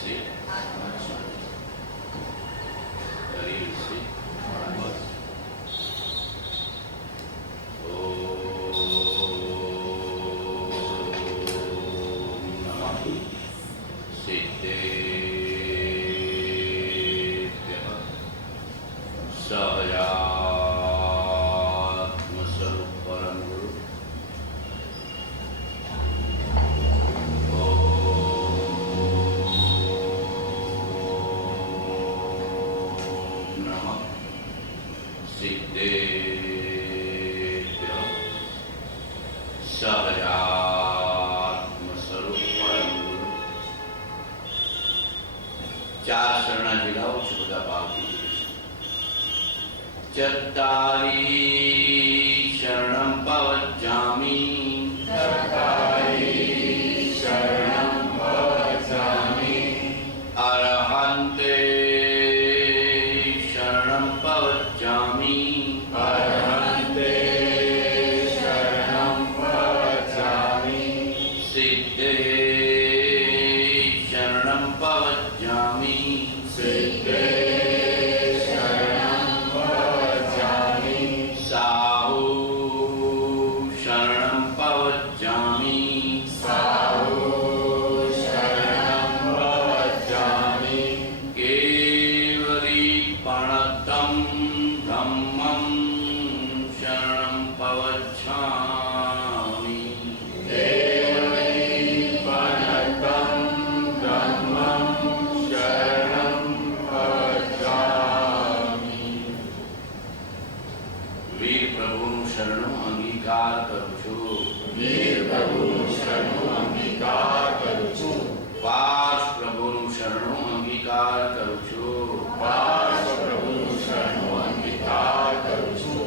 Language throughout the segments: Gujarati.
से शरीर से सहजात्मस्वरूप परम गुरु ओम नमः सिद्धेभ्यः सहजात्मस्वरूप परम गुरु। चार शरणार्थी लाओ છો બધા ભાવથી चत्तारि शरणं पवज्जामि अरहन्ते शरणं पवज्जामि सिद्धे शरणं पवज्जामि साहु शरणं पवज्जामि केवली प्रणतं धम्मं शरणं पवज्जामि वीर प्रभुનું શરણું અંગીકાર કરું છું પાર્શ પ્રભુનું શરણું અંગીકાર કરું છું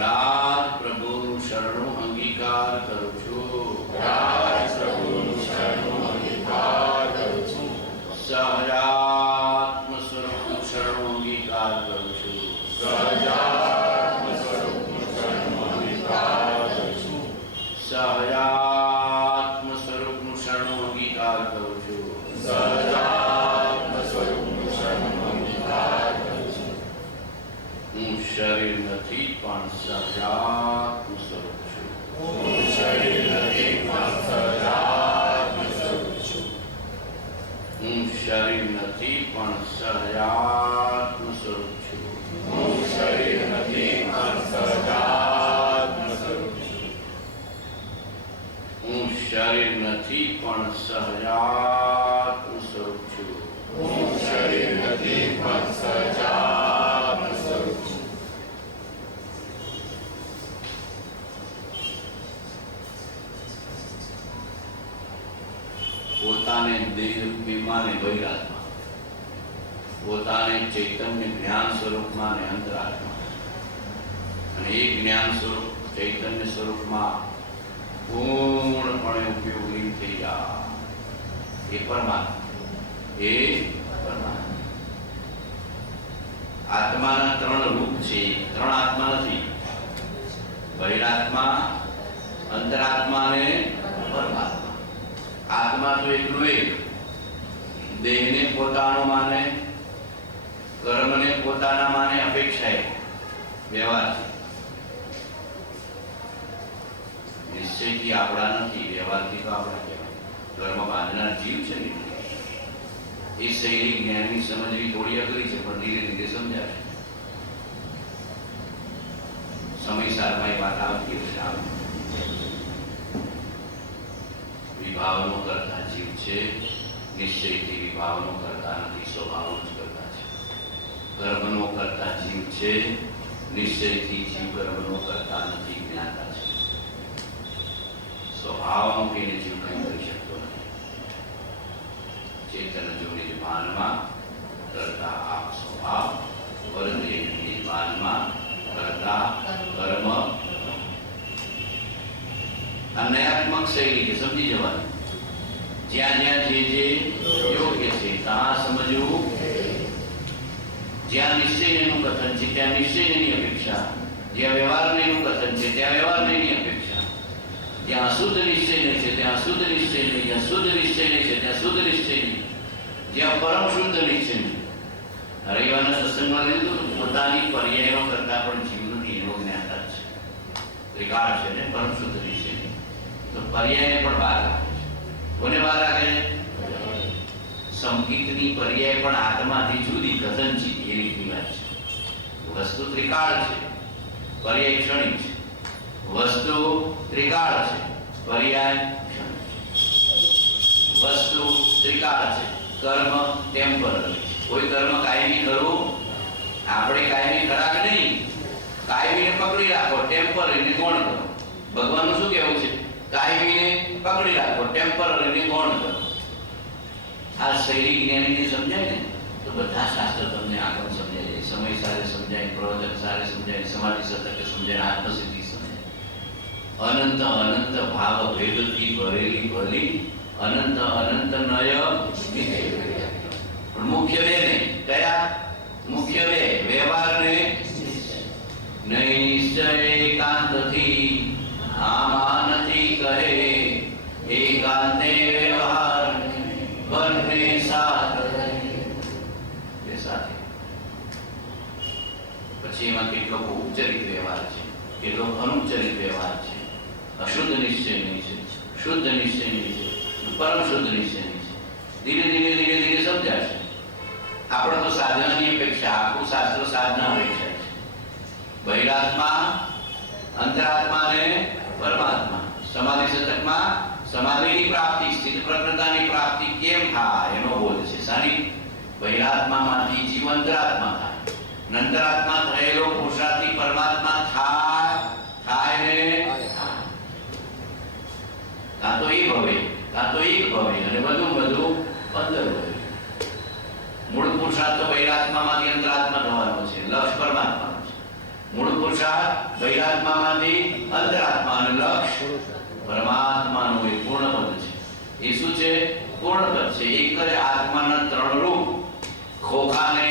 રાજ પ્રભુનું શરણું અંગીકાર કરું છું સહજાત્મ સ્વરૂપનું શરણું અંગીકાર કરું છું સહજાત્મ સ્વરૂપનું શરણું અંગીકાર કરું છું હું શરીર નથી પણ સહજાત્મ સ્વરૂપ છું હું શરીર નથી પણ સહજાત્મ સ્વરૂપ છું હું શરીર નથી પણ સહજાત્મ સ્વરૂપ છું પોતાને દેહ રૂપીમાં ને બહિરાત્મા પોતાને ચૈતન્ય જ્ઞાન સ્વરૂપમાં ને અંતરાત્મા અને એ જ્ઞાન સ્વરૂપ ચૈતન્ય સ્વરૂપમાં પૂર્ણપણે ઉપયોગી થઈ જાય એ પરમાત્મા આત્માના ત્રણ રૂપ છે ત્રણ આત્મા નથી બહિરાત્મા અંતરાત્મા ને પરમાત્મા આત્મા તો એકલું એક દેહને પોતાનો માને કર્મને પોતાના માને અપેક્ષા વ્યવહાર નિશ્ચયથી આપણા નથી વ્યવહારથી તો આપણા કહેવાય કર્મ બાંધનાર જીવ છે ને એ શૈલી જ્ઞાનની સમજવી થોડી અઘરી છે પણ ધીરે ધીરે સમજાશે સમય સારમાં એ વાત આવતી હશે વિભાવનો કરતા જીવ છે નિશ્ચયથી વિભાવનો કરતા નથી સ્વભાવનો જ કરતા છે કર્મનો કરતા જીવ છે નિશ્ચયથી જીવ કર્મનો કરતા નથી જ્ઞાતા છે સ્વભાવનો કહીને જીવ કંઈ કરી શકતો નથી ચેતન જો નિર્માણમાં કરતા આપ સ્વભાવ પરદેહ નિર્માણમાં કરતા કર્મ આ નયાત્મક શૈલી છે સમજી જવાની જ્યાં જ્યાં જે યોગ્ય છે ત્યાં સમજવું જ્યાં નિશ્ચયનું કથન છે ત્યાં નિશ્ચયની અપેક્ષા જ્યાં વ્યવહારનું કથન છે ત્યાં વ્યવહારની અપેક્ષા જ્યાં શુદ્ધ નિશ્ચય નહીં છે ત્યાં શુદ્ધ નિશ્ચય નહીં જ્યાં શુદ્ધ નિશ્ચય નહીં છે ત્યાં શુદ્ધ નિશ્ચય નહીં જ્યાં પરમ શુદ્ધ નિશ્ચય. રવિવારના સત્સંગમાં લીધું તો પોતાની પર્યાયો કરતા પણ જીવ નથી એનો જ્ઞાતા છે. ત્રિકાળ છે ને પરમ શુદ્ધ નિશ્ચય, તો પર્યાય પણ બહાર રાખે છે. કોને બહાર રાખે? સંકિતની પર્યાય પણ આત્માથી જુદી કથનચિત એ રીતની વાત છે. વસ્તુ ત્રિકાળ છે, પર્યાય ક્ષણિક છે. વસ્તુ ત્રિકાળ છે, પર્યાય વસ્તુ ત્રિકાળ છે, કર્મ ટેમ્પરરી છે. કોઈ કર્મ કાયમી કરવું, આપણે કાયમી ખરાક નહીં, કાયમીને પકડી રાખો, ટેમ્પરરીને ગૌણ કરો. ભગવાનનું શું કહેવું છે? કાયમીને પકડી રાખો, ટેમ્પરરીને ગૌણ કરો. આ શૈલી જ્ઞાનીને સમજાય ને તો બધા શાસ્ત્ર તમને આગળ સમજાય, સમય સારે સમજાય, પ્રવચન સારે સમજાય, સમાધિ સતકે સમજાય, આત્મસિદ્ધિ સમજાય. અનંત અનંત ભાવ ભેદથી ભરેલી ભલી અનંત અનંત નય પણ મુખ્ય બે નહીં. કયા મુખ્ય બે? વ્યવહાર ને નિશ્ચય. એકાંતથી આમાં નથી કહે, એકાંતે વ્યવહાર બંને સાથે. પછી એમાં કેટલો ઉપચરિત વ્યવહાર છે, કેટલો અનુચરિત વ્યવહાર છે, અશુદ્ધ નિશ્ચય નહીં છે, શુદ્ધ નિશ્ચય નહીં છે, પરમ શુદ્ધ નિશ્ચય નહીં છે. ધીરે ધીરે ધીરે ધીરે સમજાશે. આપણે તો સાધનાની અપેક્ષા, આખું શાસ્ત્ર સાધના અપેક્ષા છે. બહિરાત્મા, અંતરાત્મા ને પરમાત્મા. સમાધિ શતકમાં સમાધિની પ્રાપ્તિ, સ્થિત પ્રજ્ઞતાની પ્રાપ્તિ કેમ થાય એનો બોધ છે. સાની? બહિરાત્મામાંથી જીવ અંતરાત્મા થાય, અંતરાત્મા થયેલો પુરુષાર્થી પરમાત્મા થાય ને કાં તો એક ભવે, કાં તો એક ભવે, અને વધુ 15 ભવે. મૂળ પુરુષાર્થ તો બહિરાત્મામાંથી અંતરાત્મા થવાનો છે, લક્ષ પરમાત્માનો છે. મૂળ પુરુષાર્થ બહિરાત્મામાંથી અંતરાત્મા, અને લક્ષ પરમાત્માનું એક પૂર્ણ પદ છે. એ શું છે? પૂર્ણ પદ છે. એક જ આત્માના 3 રૂપ: ખોખાને,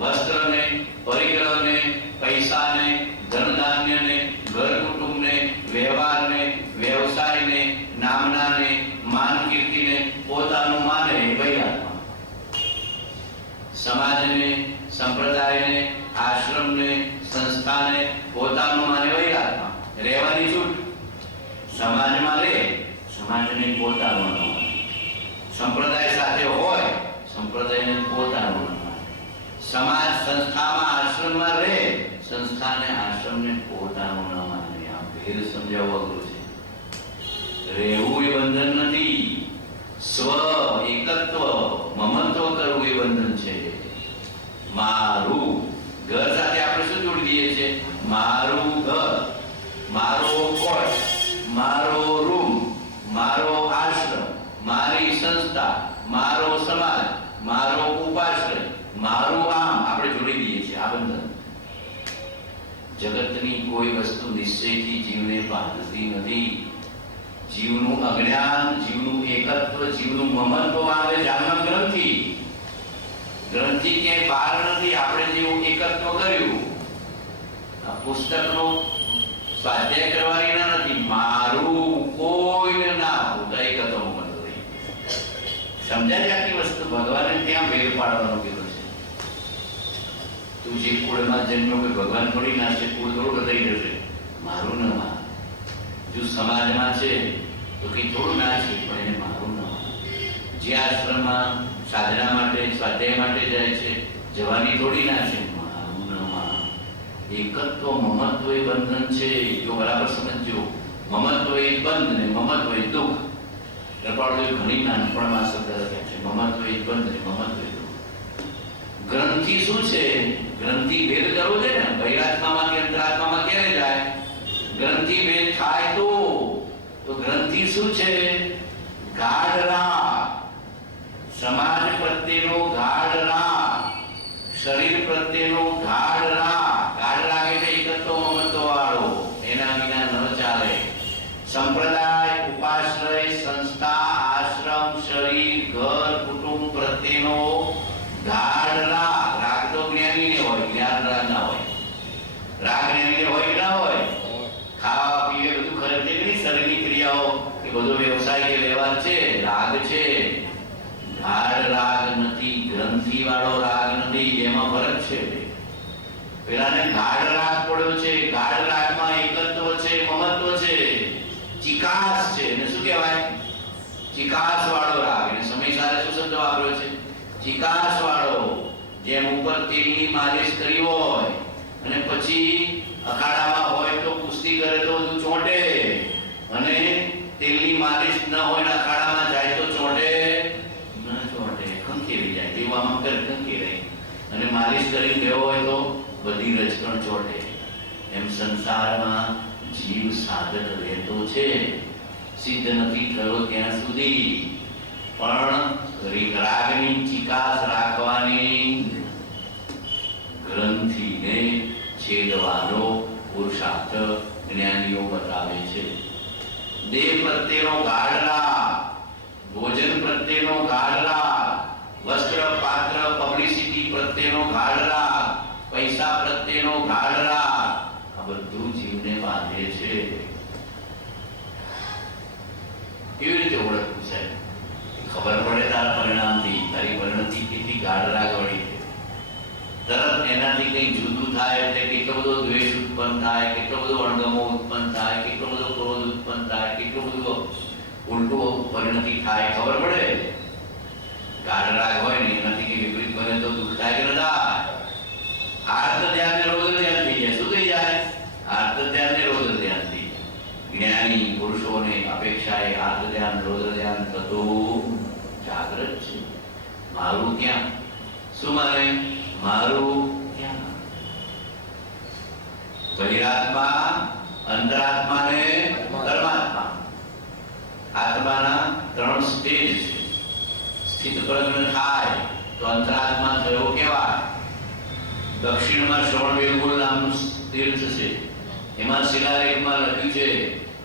વસ્ત્રને, પરિગ્રહને, પૈસાને, ધનધાન્યને, ઘર કુટુંબને, વ્યવહારને, વ્યવસાયને, નામનાને, માન કીર્તિને પોતાનું માને એ બહિરાત્મા. સમાજને, સંપ્રદાયને, આશ્રમને, સંસ્થાને પોતાનું માને બહિરાત્મા. રહેવાની છૂટ. સમાજમાં રહે, સમાજને પોતાનું ન માને. સંપ્રદાય સાથે હોય, સંપ્રદાયને પોતાનું ન માને. સમાજ સંસ્થામાં, આશ્રમમાં રહે, સંસ્થાને, આશ્રમને પોતાનું ન માને. આ ભેદ સમજાવવા અઘરું છે. રહેવું એ બંધન નથી, સ્વ એકત્વ મમત્વ કરવું એ બંધન છે. મારું ઘર સાથે આપણે શું જોડી દઈએ છીએ? મારું ઘર, મારો કોટ, મારો રૂમ, મારો આશ્રમ, મારી સંસ્થા, મારો સમાજ, મારો ઉપાશ્રય, મારું આમ આપણે જોડી દઈએ છીએ. આ બંધન. જગતની કોઈ વસ્તુ નિશ્ચયથી જીવને બાંધતી નથી. જીવનું અજ્ઞાન, જીવનું એકત્વ, જીવનું મમત્વ આવે જાણવા ગ્રંથિ. ગ્રંથિ ક્યાંય બહાર નથી. આપણે જેવું એકત્વ કર્યું, આ પુસ્તકનો સ્વાધ્યાય કરવાની નથી. મારું કોઈને ના હોતા એકત્વ મમત્વ રહી. સમજાય આખી વસ્તુ? ભગવાને ત્યાં વેર પાડવાનો કીધું છે. તું જે કુળમાં જન્મ્યો કે ભગવાન થોડી નાશે, કુળ થોડું બદલાઈ જશે. મારું ન માન. જો સમાજમાં છે તો કંઈ થોડું ના છે, પણ એને મારું ન માન. જે આશ્રમમાં સાધના માટે, સ્વાધ્યાય માટે જાય છે, જવાની થોડી ના છે, મારું ન માન. એકત્વ મમત્વ એ બંધન છે. જો બરાબર સમજો, મમત્વ એ બંધ ને મમત્વ એ દુઃખ. કૃપાળુએ ઘણી નાનપણમાં શબ્દ લખ્યા છે. મમત્વ એ બંધ ને મમત્વ એ દુઃખ. ગ્રંથિ શું છે? ગ્રંથિ ભેદ કરવો છે ને. બહિરાત્મામાંથી અંતરાત્મામાં ક્યારે જાય? ગ્રંથિ ભેદ થાય તો ગ્રંથિ શું છે? ગાઢ રાગ. સમાજ પ્રત્યેનો ગાઢ રાગ, શરીર પ્રત્યેનો ગાઢ રાગ. ગાઢ રાગ એટલે એકત્વ મમત્વ વાળો, એના વિના ન ચાલે. સંપ્રદાય, ઉપાશ્રય, સંસ્થા, આશ્રમ, શરીર, ઘર, કુટુંબ પ્રત્યેનો ગાઢ રાગ. રાગ તો જ્ઞાનીને હોય, જ્ઞાન રાગ ના હોય. રાગ જ્ઞાનીને હોય કે ના હોય? ખાવા પીવે બધું ખરેખર નહીં, શરીરની ક્રિયાઓ એ બધો વ્યવસાય કે વ્યવહાર છે, રાગ છે. ગાઢ રાગ નથી, ગ્રંથિ વાળો રાગ નથી, એમાં ફરક છે. પેલાને ગાઢ રાગ પડ્યો છે. ગાઢ રાગમાં એકત્વ છે, મમત્વ છે, ચિકાસ છે. એને શું કહેવાય? ચિકાસ વાળો રાગ. એને સમય સાથે શું શબ્દ વાપર્યો છે? ચિકાસ વાળો. જેમ ઉપર તેલની માલિશ કરી હોય અને પછી અખાડામાં હોય તો કુસ્તી કરે તો બધું ચોંટે, અને તેલની માલિશ ન હોય ને અખાડામાં જાય તો ચોંટે ન ચોંટે, ખંખેરી જાય. એવામાં ખંખેરાય. અને માલિશ કરીને ગયો હોય તો બધી રજકણ ચોંટે. એમ સંસારમાં જીવ સાધક રહેતો છે, સિદ્ધ નથી થયો ત્યાં સુધી, પણ રાગની ચિકાસ રાખવાની, ગ્રંથિને છેદવાનો પુરુષાર્થ જ્ઞાનીઓ બતાવે છે. દેહ પ્રત્યેનો ગાઢ રાગ, ભોજન પ્રત્યેનો ગાઢ રાગ, વસ્ત્ર પાત્ર પબ્લિસિટી પ્રત્યેનો ગાઢ રાગ, પૈસા પ્રત્યેનો ગાઢ રાગ, આ બધું જીવને બાંધે છે. કેવી રીતે ઓળખવું છે? ખબર પડે તારા પરિણામથી, તારી પરિણતિ કેટલી ગાઢ રાગ વાળી છે. તરત એનાથી કંઈ જુદું થાય એટલે કેટલો બધો દ્વેષ ઉત્પન્ન થાય, કેટલો બધો અણગમો ઉત્પન્ન થાય, કેટલો બધો ક્રોધ ઉત્પન્ન થાય, કેટલો બધો ઉલટું પરિણતિ થાય, ખબર પડે. ગાઢ રાગ હોય ને એનાથી કંઈ વિપરીત બને તો દુઃખ થાય કે ન થાય? આર્ત ધ્યાન ને રૌદ્ર ધ્યાન થઈ જાય. શું થઈ જાય? આર્ત ધ્યાન ને રૌદ્ર ધ્યાન થઈ જાય. જ્ઞાની પુરુષોને અપેક્ષાએ આર્ત ધ્યાન રૌદ્ર ધ્યાન થતું જાગ્રત છે. મારું ક્યાં? શું માને? મારું ક્યાં? બહિરાત્મા, અંતરાત્મા ને પરમાત્મા. આત્માના 3 સ્ટેજ છે. સ્થિત પ્રજ્ઞ થાય તો અંતરાત્મા થયો કેવાય. દક્ષિણમાં શ્રવણ બેલગુલ નામનું તીર્થ છે. એમાં શિલાલેખમાં લખ્યું છે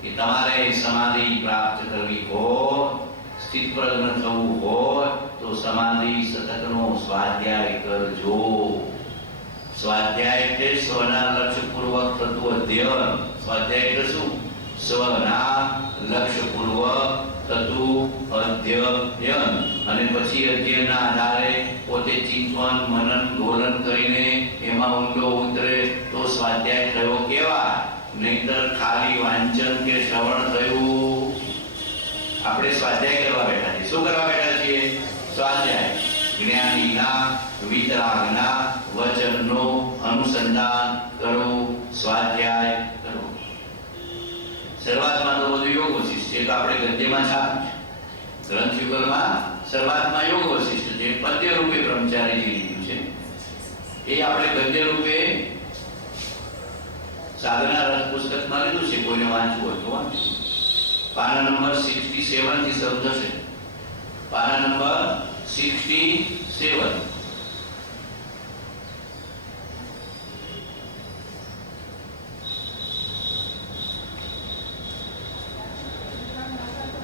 કે તમારે સમાધિ પ્રાપ્ત કરવી હોય, સ્થિત પ્રજ્ઞ થવું હોય તો સમાધિ શતકનો સ્વાધ્યાય કરજો. સ્વાધ્યાય એટલે સ્વના લક્ષ્યપૂર્વક થતું અધ્યયન. સ્વાધ્યાય એટલે શું? સ્વના લક્ષ્યપૂર્વક થતું અધ્યયન. અને પછી અધ્યયનના આધારે પોતે ચિંતન મનન ગોલન કરીને એમાં ઊંડો ઉતરે તો સ્વાધ્યાય થયો કેવાય. નહીતર ખાલી વાંચન કે શ્રવણ થયું. આપણે સ્વાધ્યાય કરવા બેઠા છીએ. શું કરવા બેઠા છીએ? સ્વાધ્યાય. જ્ઞાનીના વિતરાગના વચનનો અનુસંધાન કરો, સ્વાધ્યાય કરો. શરૂઆતમાં તો બધું યોગ વશિષ્ઠ છે, તો આપણે ગદ્યમાં છાપ્યું છે. ગ્રંથયુગલમાં શરૂઆતમાં યોગ વશિષ્ઠ છે, પદ્ય રૂપે બ્રહ્મચારીજી લીધું છે. એ આપણે ગદ્ય રૂપે સાધના રસ પુસ્તકમાં લીધું છે. કોઈને વાંચવું હોય તો વાંચો. પાના નંબર 67 થી શરૂ થશે. પાના નંબર 67.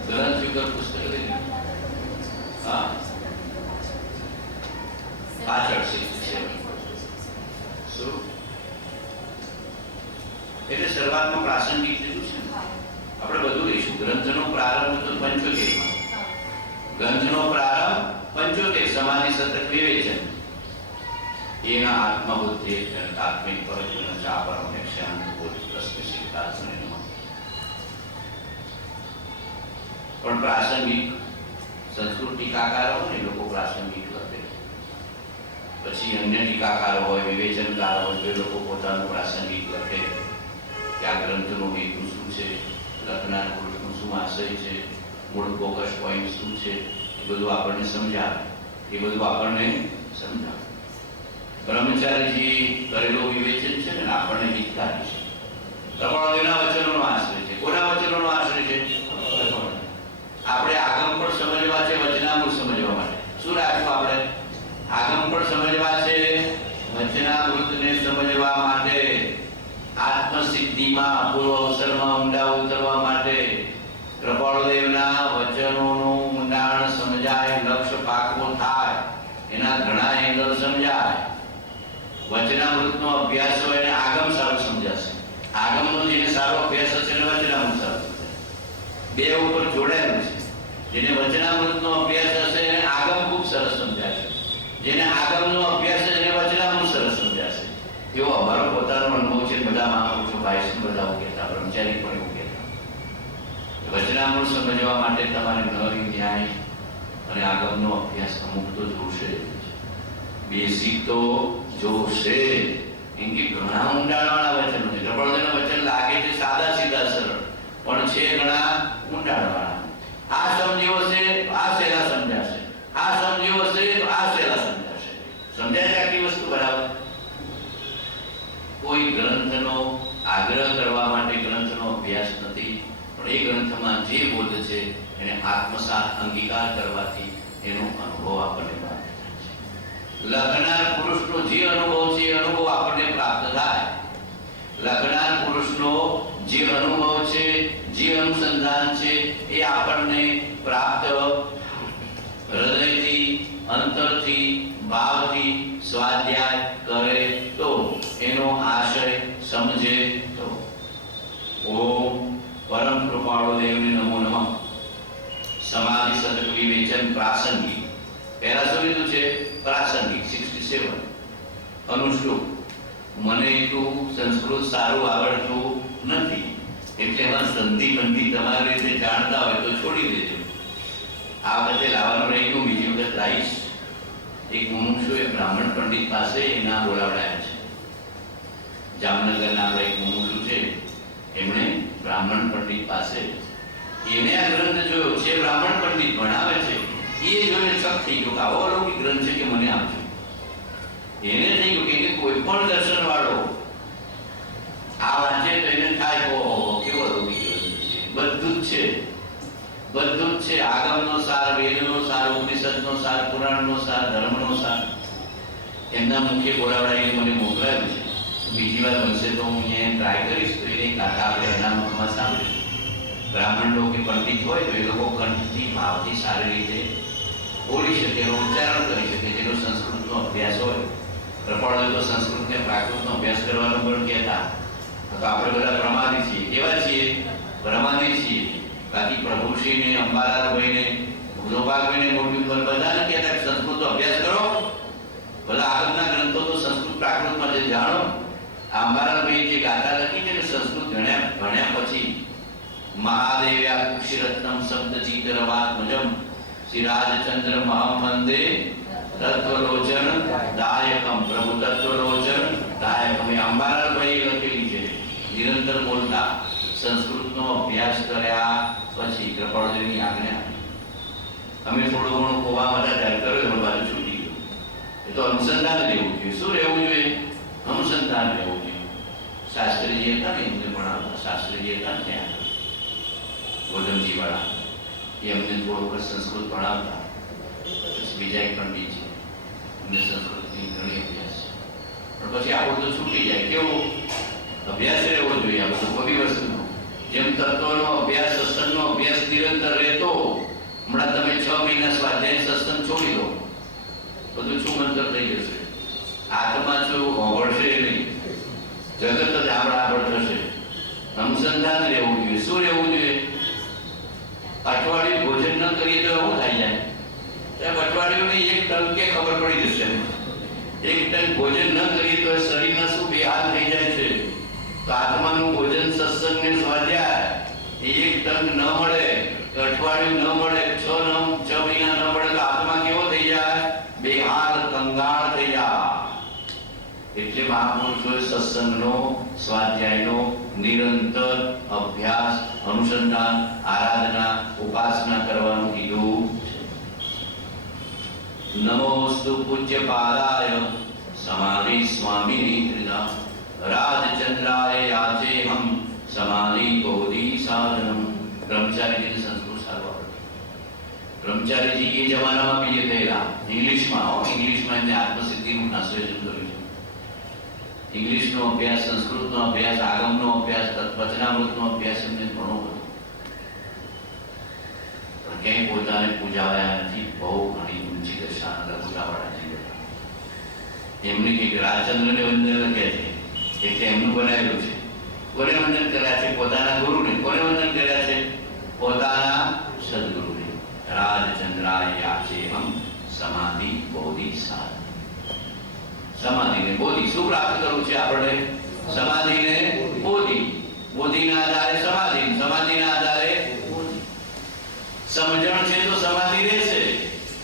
ગ્રંથયુગલ પુસ્તક લીધું. હા, પાછળ 67. શું એટલે શરૂઆતમાં પ્રાસંગિક લીધું છે. આપણે બધું લઈશું. ગ્રંથનો પ્રારંભ તો 75 માં. ગ્રંથનો પ્રારંભ 75. સમાધિ શતક વિવેચન. એના આત્મબુદ્ધિ આત્મિક પરજ્ઞ ચાપરમ શાંત બોધ પ્રશ્ન સિદ્ધાર્થને નમઃ. પણ પ્રાસંગિક સંસ્કૃત ટીકાકારો હોય, લોકો પ્રાસંગિક લખે. પછી અન્ય ટીકાકારો હોય, વિવેચનકાર હોય, તે લોકો પોતાનું પ્રાસંગિક લખે કે આ ગ્રંથનો હેતુ શું છે, લખનાર પુરુષનો શું આશય છે, મૂળ ફોકસ પોઈન્ટ શું છે, એ બધું આપણને સમજાવે. બ્રહ્મચારીજી કરેલો વિવેચન છે ને આપણને હિતકારી છે. કપાળોના વચનોનો આશ્રય છે. કોના વચનોનો આશ્રય છે? આપણે આગમ પણ સમજવા છે, વચનામૃત સમજવા માટે. શું રાખવું આપણે? આગમ પણ સમજવા છે, વચનામૃતને સમજવા માટે, આત્મસિદ્ધિમાં પૂર્વ અવસરમાં ઊંડા ઉતરવા માટે, કૃપાળદેવના વચનોનું ઊંડાણ સમજાય, લક્ષ્ય પાકવો થાય, એના ઘણા એંગલ સમજાય. વચનામૃતનો અભ્યાસ હોય એને આગમ સારું સમજાશે. આગમનો જેને સારો અભ્યાસ હશે એને વચનામૃત સારું સમજાશે. બે ઉપર જોડાયેલું છે. જેને વચનામૃતનો અભ્યાસ હશે એને આગમ વચનામૃત સમજવા માટે તમારે નવી ન્યાય અને આગમનો અભ્યાસ અમુક તો જોશે. બેસિક તો જોશે. એમ કે ઘણા ઊંડાણવાળા વચનો છે. પ્રબોધનના વચન લાગે છે સાદા સીધા સરળ, પણ છે ઘણા ઊંડાણવાળા. આ સમજ્યો છે આ સહેલા સમજાશે, આ સમજ્યો હશે તો આ સહેલા સમજાશે. સમજાય છે આટલી વસ્તુ બરાબર? કોઈ ગ્રંથનો આગ્રહ કરવા માટે ગ્રંથનો અભ્યાસ નથી, પણ એ ગ્રંથમાં જે બોધ છે એને આત્મસાત અંગીકાર કરવાથી એનો અનુભવ આપણને પ્રાપ્ત થાય છે. લખનાર પુરુષનો જે અનુભવ છે એ અનુભવ આપણને પ્રાપ્ત થાય. લખનાર પુરુષનો જે અનુભવ છે, જે અનુસંધાન છે એ આપણને પ્રાપ્ત હૃદયથી, અંતરથી, ભાવથી સ્વાધ્યાય કરે તો, એનો આશય સમજે તો. ઓમ પરમ કૃપાળુ દેવને નમો નમઃ. સમાધિ સતત વિવેચન પ્રાસંગિક. પહેલા શું લીધું છે? પ્રાસંગિક 67. અનુશ્લોક. મને એટલું સંસ્કૃત સારું આવડતું નથી, એટલે એમાં સંધિ બંધી તમારી રીતે જાણતા હોય તો છોડી દેજો. આ વખતે લાવવાનું રહી ગયું, બીજી વખત લાવીશ. એક મુમુક્ષુ એ બ્રાહ્મણ પંડિત પાસે એના બોલાવડાયા છે. જામનગરના એક મુમુક્ષુ છે, એમણે બ્રાહ્મણ પંડિત પાસે એને આ ગ્રંથ જોયો છે. બ્રાહ્મણ પંડિત ભણાવે છે, એ જોઈને શક થઈ ગયો કે આવો અલૌકિક ગ્રંથ છે કે મને આપજો. એને થઈ ગયું કે કોઈ પણ દર્શન વાળો આ વાંચે તો એને થાય કેવો અલૌકિક ગ્રંથ છે. બધું જ છે, બધું જ છે. આગમનો સાર, વેદનો સાર, ઉપનિષદનો સાર, પુરાણનો સાર, ધર્મનો સાર. એમના મુખ્ય બોલાવડાઈને મને મોકલાયું છે. બીજી વાર બનશે તો હું અહીંયા ટ્રાય કરીશ, તો એને કાકા આપણે એના મુખમાં સાંભળીશું. બ્રાહ્મણ લોકો કે પંડિત હોય તો એ લોકો કંઠથી, ભાવથી સારી રીતે બોલી શકે, એનું ઉચ્ચારણ કરી શકે. જેનો સંસ્કૃતનો અભ્યાસ હોય, પ્રપળ તો સંસ્કૃતને પ્રાકૃતનો અભ્યાસ કરવાનું પણ કહેતા. તો આપણે બધા પ્રમાદી છીએ. કેવા છીએ? પ્રમાદી છીએ. બાકી પ્રભુશ્રીને, અંબાલાલભાઈને, ગોપાલભાઈને, મોટી ઉંમર બધાને કહેતા કે સંસ્કૃતનો અભ્યાસ કરો. બધા આગળના ગ્રંથો તો સંસ્કૃત પ્રાકૃતમાં જે જાણો. અંબાલાલભાઈ જે ગાથા લખી છે ને સંસ્કૃત ભણ્યા પછી, મહાદેવ્યા કુક્ષિરત્નમ શબ્દચિતરવાત્મજમ શ્રીરાજચંદ્ર મહામંદે તત્વલોચન દાયકમ. પ્રભુ તત્વલોચન દાયકમ એ અંબાલાલભાઈ લખેલી છે. નિરંતર બોલતા સંસ્કૃતનો અભ્યાસ કર્યા પછી કૃપાળુજીની આજ્ઞા અમે થોડું ઘણું ખોવામાં હતા ત્યારે કર્યો, એમાં બાજુ છૂટી ગયું. એ તો અનુસંધાન રહેવું જોઈએ. શું રહેવું જોઈએ? અનુસંધાન રહેવું જોઈએ. શાસ્ત્રીજી હતા ને એમને ભણાવતા, શાસ્ત્રીજી હતા ને ત્યાં ગોધમજી વાળા, એ અમને થોડો વખત સંસ્કૃત ભણાવતા. પછી બીજા એક પંડિત છે, અમને સંસ્કૃતની ઘણી અભ્યાસ છે. પણ પછી આપણું તો છૂટી જાય. કેવું અભ્યાસ રહેવો જોઈએ આ બધું બધી વસ્તુનો. જેમ તત્વનો અભ્યાસ, સત્સંગનો અભ્યાસ નિરંતર રહેતો. હમણાં તમે 6 મહિના સ્વાધ્યાય સત્સંગ છોડી દો, બધું છું મંતર થઈ જશે. આત્મા છું હોળશે નહીં, જગત જ આગળ થશે. અનુસંધાન રહેવું જોઈએ. શું રહેવું જોઈએ? અઠવાડિયું ભોજન ન કરીએ તો એવું થઈ જાય. અઠવાડિયુંની એક ટંકે ખબર પડી જશે. એક ટંક ભોજન ન કરીએ તો શરીરના શું બેહાલ થઈ જાય છે. તો આત્માનું ભોજન, સત્સંગ ને સ્વાધ્યાય એ એક ટંક ન મળે, અઠવાડિયું ન મળે, 6 મહિના ન મળે તો આત્મા કેવો થઈ જાય? બેહાલ, કંગાળ થઈ જાય. એટલે મહાપુરુષોએ સત્સંગનો, સ્વાધ્યાયનો નિરંતર અભ્યાસ, અનુસંધાન, આરાધના, ઉપાસના કરવાનું કીધું. નમોસ્તુ પૂજ્ય પાદાય સમાધિ સ્વામિની ત્રિના રાજચંદ્રાય યાચેહમ સમાધિ બોધિ સાધનમ. બ્રહ્મચારીજીને સંસ્કૃત સારું આવડે. બ્રહ્મચારીજી એ જમાનામાં બીએ થયેલા, ઇંગ્લિશમાં એમને આત્મસિદ્ધિનું ટ્રાન્સલેશન કર્યું છે. ઇંગ્લિશનો અભ્યાસ, સંસ્કૃતનો અભ્યાસ, આગમનો અભ્યાસ, વચનામૃતનો અભ્યાસ એમને ઘણો બધો. પણ ક્યાંય પોતાને પૂજાવાયા નથી. બહુ ઘણી ઊંચી દશાના લઘુતાવાળા જીવ. એમને કંઈક રાજચંદ્રને વંદન લખ્યા છે, એટલે એમનું બનાવેલું છે. કોને વંદન કર્યા છે? પોતાના ગુરુને. કોને વંદન કર્યા છે? પોતાના સદગુરુને. રાજચંદ્રાય યાચેહમ સમાધિ બોધિ સાધન. સમાધિને બોધિ. શું પ્રાપ્ત કરવું છે આપણે? સમાધિને બોધિ. બોધિના આધારે સમાધિ, સમાધિના આધારે સમજણ છે તો સમાધિ રહેશે,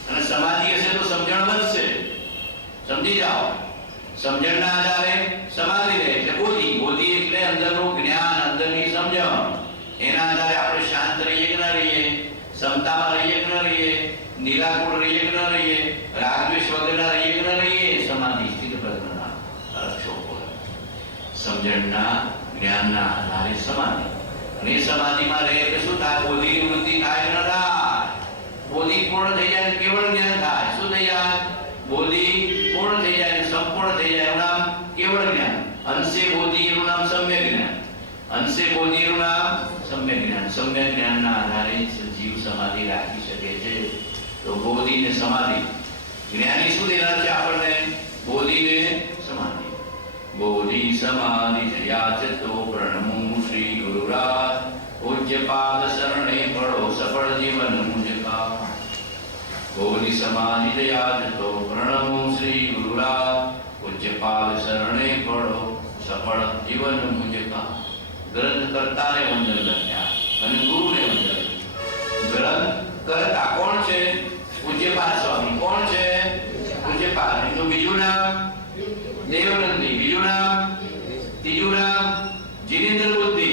અને સમાધિ હશે તો સમજણ વધશે. સમજી જાઓ. સમજણના આધારે સમાધિ રહે એટલે બોધિ. બોધિ એટલે અંદરનું જ્ઞાન, અંદરની સમજણ. એના આધારે આપણે શાંત રહીએ કે ન રહીએ, સમતામાં રહીએ કે ન રહીએ, નિરાકુળ રહીએ કે ન રહીએ, રાગદ્વેષ વગરના રહીએ કે ન રહીએ. સમાધિ સ્થિત પ્રજ્ઞાના અર્થો સમજણના જ્ઞાનના આધારે સમાધિ. અને સમાધિમાં રહે તો શું થાય? બોધિની વૃત્તિ થાય ન થાય? બોધિ પૂર્ણ થઈ જાય કેવળ જ્ઞાન થાય. શું થઈ જાય? બોધિ પૂર્ણ થઈ જાય, સંપૂર્ણ થઈ જાય, એનું નામ કેવળ જ્ઞાન. અંશે બોધિ એનું નામ સમ્યક જ્ઞાન. અંશે બોધિ એનું નામ સમ્યક જ્ઞાન. સમ્યક જ્ઞાનના આધારે જીવ સમાધિ રાખી શકે છે. તો બોધિ ને સમાધિ. જ્ઞાની શું દેનાર છે આપણને? બોધિ ને સમાધિ. બોધિ સમાધિ જયાચતો પ્રણમો શ્રી ગુરુરાજ પૂજ્યપાદ શરણે પડો સફળ જીવન મુજકા. બોધિ સમાધિ જયાચતો પ્રણમો શ્રી ગુરુરાજ પૂજ્યપાદ શરણે પડો સફળ જીવન મુજકા. ગ્રંથ કર્તાને વંદન લખ્યા અને ગુરુને વંદન. ગ્રંથ કર્તા કોણ છે? પૂજ્યપાદ સ્વામી. કોણ છે? પૂજ્યપાદ. એનું બીજું નામ દેવનંદી. બીજું નામ, ત્રીજું નામ જીનેન્દ્ર બુદ્ધિ.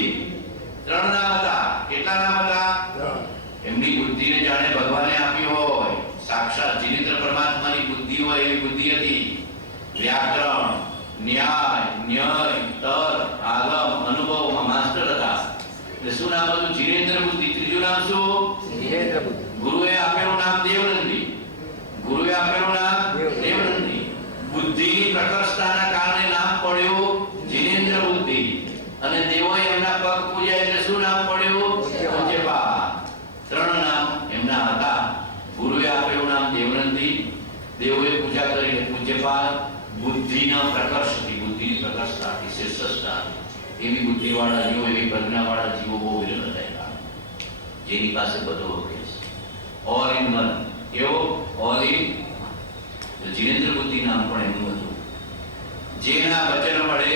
ત્રણ નામ હતા. કેટલા નામ હતા? એમની બુદ્ધિને જાણે ભગવાને આપી હોય. સાક્ષાત જીનેન્દ્ર પરમાત્માની બુદ્ધિ હોય એવી બુદ્ધિ હતી. વ્યાકરણ, ન્યાય, ન્યાય, તર્ક, આગમ, અનુભવમાં માસ્ટર હતા. એટલે શું નામ હતું? જીનેન્દ્ર બુદ્ધિ. ત્રીજું નામ શું? જીનેન્દ્ર બુદ્ધિ. ગુરુએ આપેલું નામ દેવનંદી. ગુરુએ આપેલું નામ દેવનંદી. બુદ્ધિની પ્રકર્ષતાના કારણે નામ પડ્યું જીનેન્દ્ર બુદ્ધિ. અને દેવોએ એમના પગ પૂજ્યા એટલે શું નામ પડ્યું? પૂજ્યપાદ. ત્રણ નામ એમના હતા. ગુરુએ આપેલું નામ દેવનંદી, દેવોએ પૂજા કરીને પૂજ્યપાદ. બુદ્ધિના પ્રકર્ષથી, બુદ્ધિની પ્રકર્ષતાથી, શીર્ષસ્થા એવી બુદ્ધિવાળા જીવો, એવી પ્રજ્ઞાવાળા જીવો બહુ વિરલ હતા, જેની પાસે બધો છે. All in one. એવો ઓલ ઇન. જીનેન્દ્ર બુદ્ધિ નામ પણ એમનું હતું. જેના વચન વડે,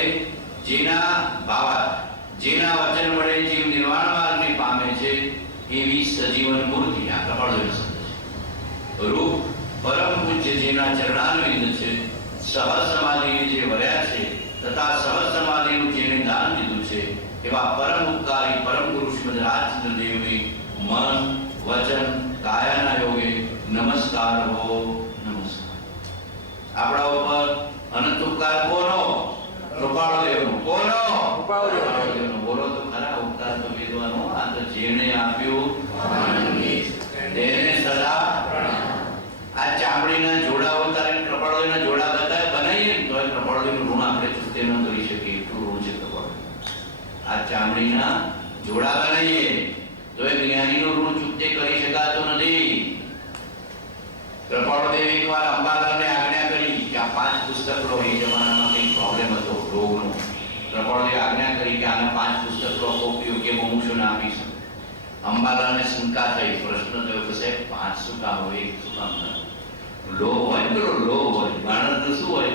જેના ભાવાર્થ, જેના વચન વડે જીવ નિર્વાણ માર્ગને પામે છે એવી સજીવન મૂર્તિ. આ કપાળોનો શબ્દ છે. રૂપ પરમ પૂજ્ય જેના ચરણારવિંદ છે. સહજ સમાધિને જે વર્યા છે તથા સહજ સમાધિનું જેને દાન દીધું છે એવા પરમ ઉપકારી પરમ ગુરુ શ્રીમદ રાજચંદ્ર દેવને મન, વચન, કાયાના યોગે નમસ્કાર હો. નમસ્કાર. આપણા ઉપર અનંત ઉપકાર કોનો? કૃપાળુ દેવનો. કોનો? કૃપાળુ દેવનો. બોલો તો ખરા. ઉપકાર તો વેદવાનો. આ તો જેણે આપ્યું તેને સદા પ્રણામ. આ ચામડીના જોડા ઉતારીને કૃપાળુના જોડા બનાવીએ તો કૃપાળુનું ઋણ આપણે ચૂકતે ન કરી શકીએ એટલું ઋણ છે કૃપાળુ. આ ચામડીના જોડા બનાવીએ તો એ જ્ઞાનીનું ઋણ ચૂકતે કરી શકાતું નથી. કૃપાળુદેવ એકવાર અંબાલાલને આજ્ઞા કરી કે આ 5 પુસ્તક લો. એ જમાનામાં કંઈક પ્રોબ્લેમ હતો રોગનો. કૃપાળુદેવ આજ્ઞા કરી કે આના 5 પુસ્તક લો, કોપી યોગ્ય મુમુક્ષુને આપીશું. અંબાલાલને શંકા થઈ. પ્રશ્ન થયો કે સાહેબ 5 શું કામ હોય? 1 શું કામ ના? લોભ હોય ને, લોભ હોય. માણસનું શું હોય?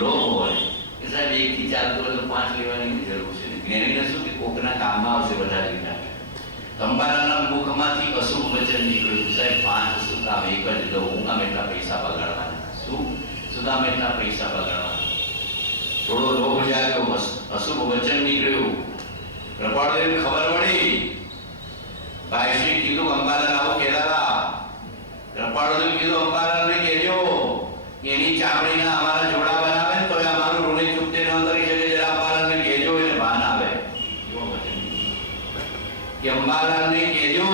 લોભ હોય કે સાહેબ 1 થી ચાલતું હોય તો 5 લેવાની જરૂર છે. જ્ઞાનીને શું કે કોકના કામમાં આવશે વધારે નાખે. અંબાલાના મુખમાંથી અશુભ વચન નીકળ્યું. સાહેબ 5 શું કામ? 1 જ દો. હું કામ એટલા પૈસા બગાડવાના? શું કામ એટલા પૈસા બગાડવાના? થોડો લોભ જાગ્યો, અશુભ વચન નીકળ્યું. કૃપાળુદેવને ખબર પડી. ભાઈશ્રી કીધું અંબાલાલ આવું કહેતા. કૃપાળુદેવ કીધું અંબાલાલને કહેજો કે એની ચામડીના અમારા જોડા બનાવે તો અમારું ઋણ ચૂકતે ન કરી શકે. જરા અંબાલાલને કહેજો એટલે ભાન આવે. કે અંબાલાલને કહેજો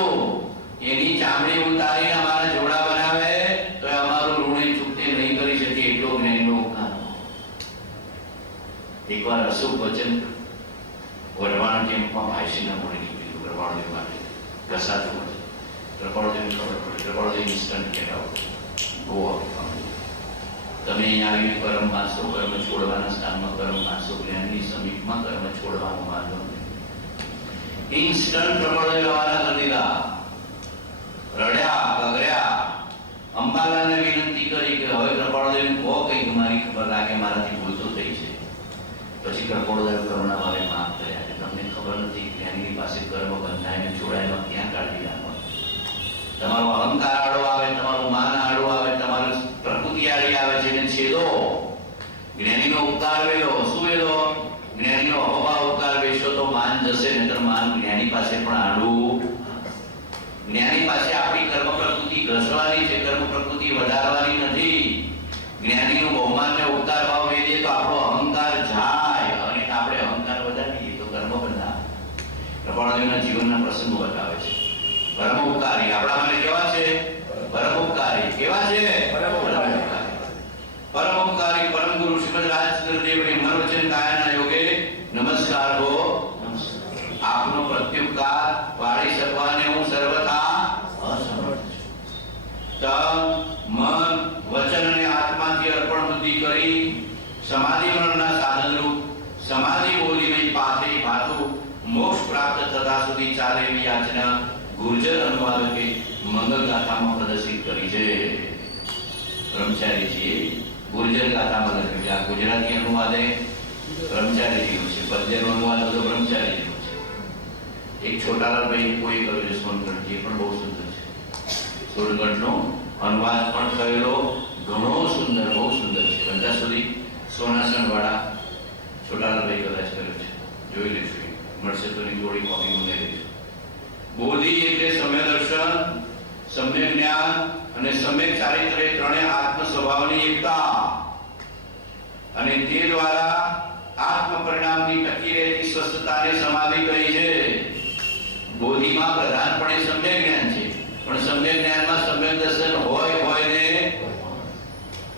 એની ચામડી ઉતારીને અમારા જોડા બનાવે તો અમારું ઋણ ચૂકતે નહીં કરી શકે. એટલો જ્ઞાનનો ઉપકાર. એકવાર અશુભ વચન વરવાણ કેમ્પમાં ભાઈશ્રીના મોડે કીધું કૃપાળુદેવ માટે. કસાતું હતું. કૃપાળુદેવને ખબર પડી. કૃપાળુદેવ ઇન્સ્ટન્ટ કહેતા બહુ તમે અહીંયા આવીને કર્મ વાંચો, કર્મ છોડવાના સ્થાનમાં કર્મ વાંચો, જ્ઞાનની સમીપમાં કર્મ છોડવાનું માનવું નહીં. ઇન્સ્ટન્ટ કૃપાળુદેવ રવાના કરી દીધા. રડ્યા, ગગર્યા. અંબાલાલને વિનંતી કરી કે હવે કૃપાળુદેવ કહો કંઈક મારી ખબર લાગે, મારાથી ભૂલ તો થઈ છે. પછી કૃપાળુદેવ કરુણા ભાવે માફ કર્યા કે તમને ખબર નથી જ્ઞાનીની પાસે કર્મ બંધાઈને છોડાયેલો ક્યાં કાઢી રાખવાનો. તમારો અહંકાર આડો આવે, તમારું માન આડો આવે, તમારી પ્રકૃતિ આડી આવે છે, એને છેદો. જ્ઞાનીનો ઉપકાર વેલો. શું વેલો? જ્ઞાનીનો અહોભાવ ઉપકાર વેચો તો માન જશે, નહીતર માન જ્ઞાની પાસે પણ આડું. જ્ઞાની પાસે આપણી કર્મ પ્રકૃતિ ઘસવાની છે, કર્મ પ્રકૃતિ વધારવાની નથી. જ્ઞાનીનો બહુમાન ને ઉપકાર ભાવ વેચીએ તો આપણો અહંકાર જાય, અને આપણે અહંકાર વધારીએ તો કર્મ બંધાય. કૃપાળુજીના જીવનના પ્રસંગો બતાવે છે. પરમ ઉપકારી આપણા માટે કેવા છે? પરમ ઉપકારી. કેવા છે? પરમ ઉપકારી. પરમ ઉપકારી પરમ ગુરુ શ્રીમદ રાજચંદ્ર દેવની મનોવચન કાયાના યોગે નમસ્કાર હો. આપનો પ્રત્યુપકાર પાડી શકવાને હું સર્વથા અસમર્થ છું. તન મન વચન અને આત્માથી અર્પણ બુદ્ધિ કરી સમાધિ મરણના સાધનરૂપ સમાધિ બોલીને પાથે ભાતું મોક્ષ પ્રાપ્ત થતા સુધી ચાલે એવી યાચના ગુર્જર અનુવાદકે મંગલ ગાથામાં પ્રદર્શિત કરી છે. બ્રહ્મચારીજીએ ગુર્જર ગાથામાં લખ્યું છે. આ ગુજરાતી અનુવાદે બ્રહ્મચારીજીનું છે, પદ્યનો અનુવાદ બધો બ્રહ્મચારીજીનો છે. એક છોટાલાલભાઈ કોઈ કર્યું છે સોનગઢ, જે પણ બહુ સુંદર છે. સોનગઢનો અનુવાદ પણ થયેલો ઘણો સુંદર, બહુ સુંદર છે. બધા સુધી સોનાસણ વાળા છોટાલાલભાઈ કદાચ કર્યો છે, જોઈ લેશું. મળશે તો એની થોડી કોપી મંગાવી લઈશું. બોધિ એટલે સમ્ય દર્શન, સમ્યક જ્ઞાન અને સમ્યક ચારિત્ર એ ત્રણેય આત્મ સ્વભાવની એકતા, અને તે દ્વારા આત્મ પરિણામની ટકી રહેતી સ્વસ્થતાને સમાધિ કહી છે. બોધિમાં પ્રધાનપણે સમ્યક જ્ઞાન છે, પણ સમ્યક જ્ઞાનમાં સમ્યક દર્શન હોય ને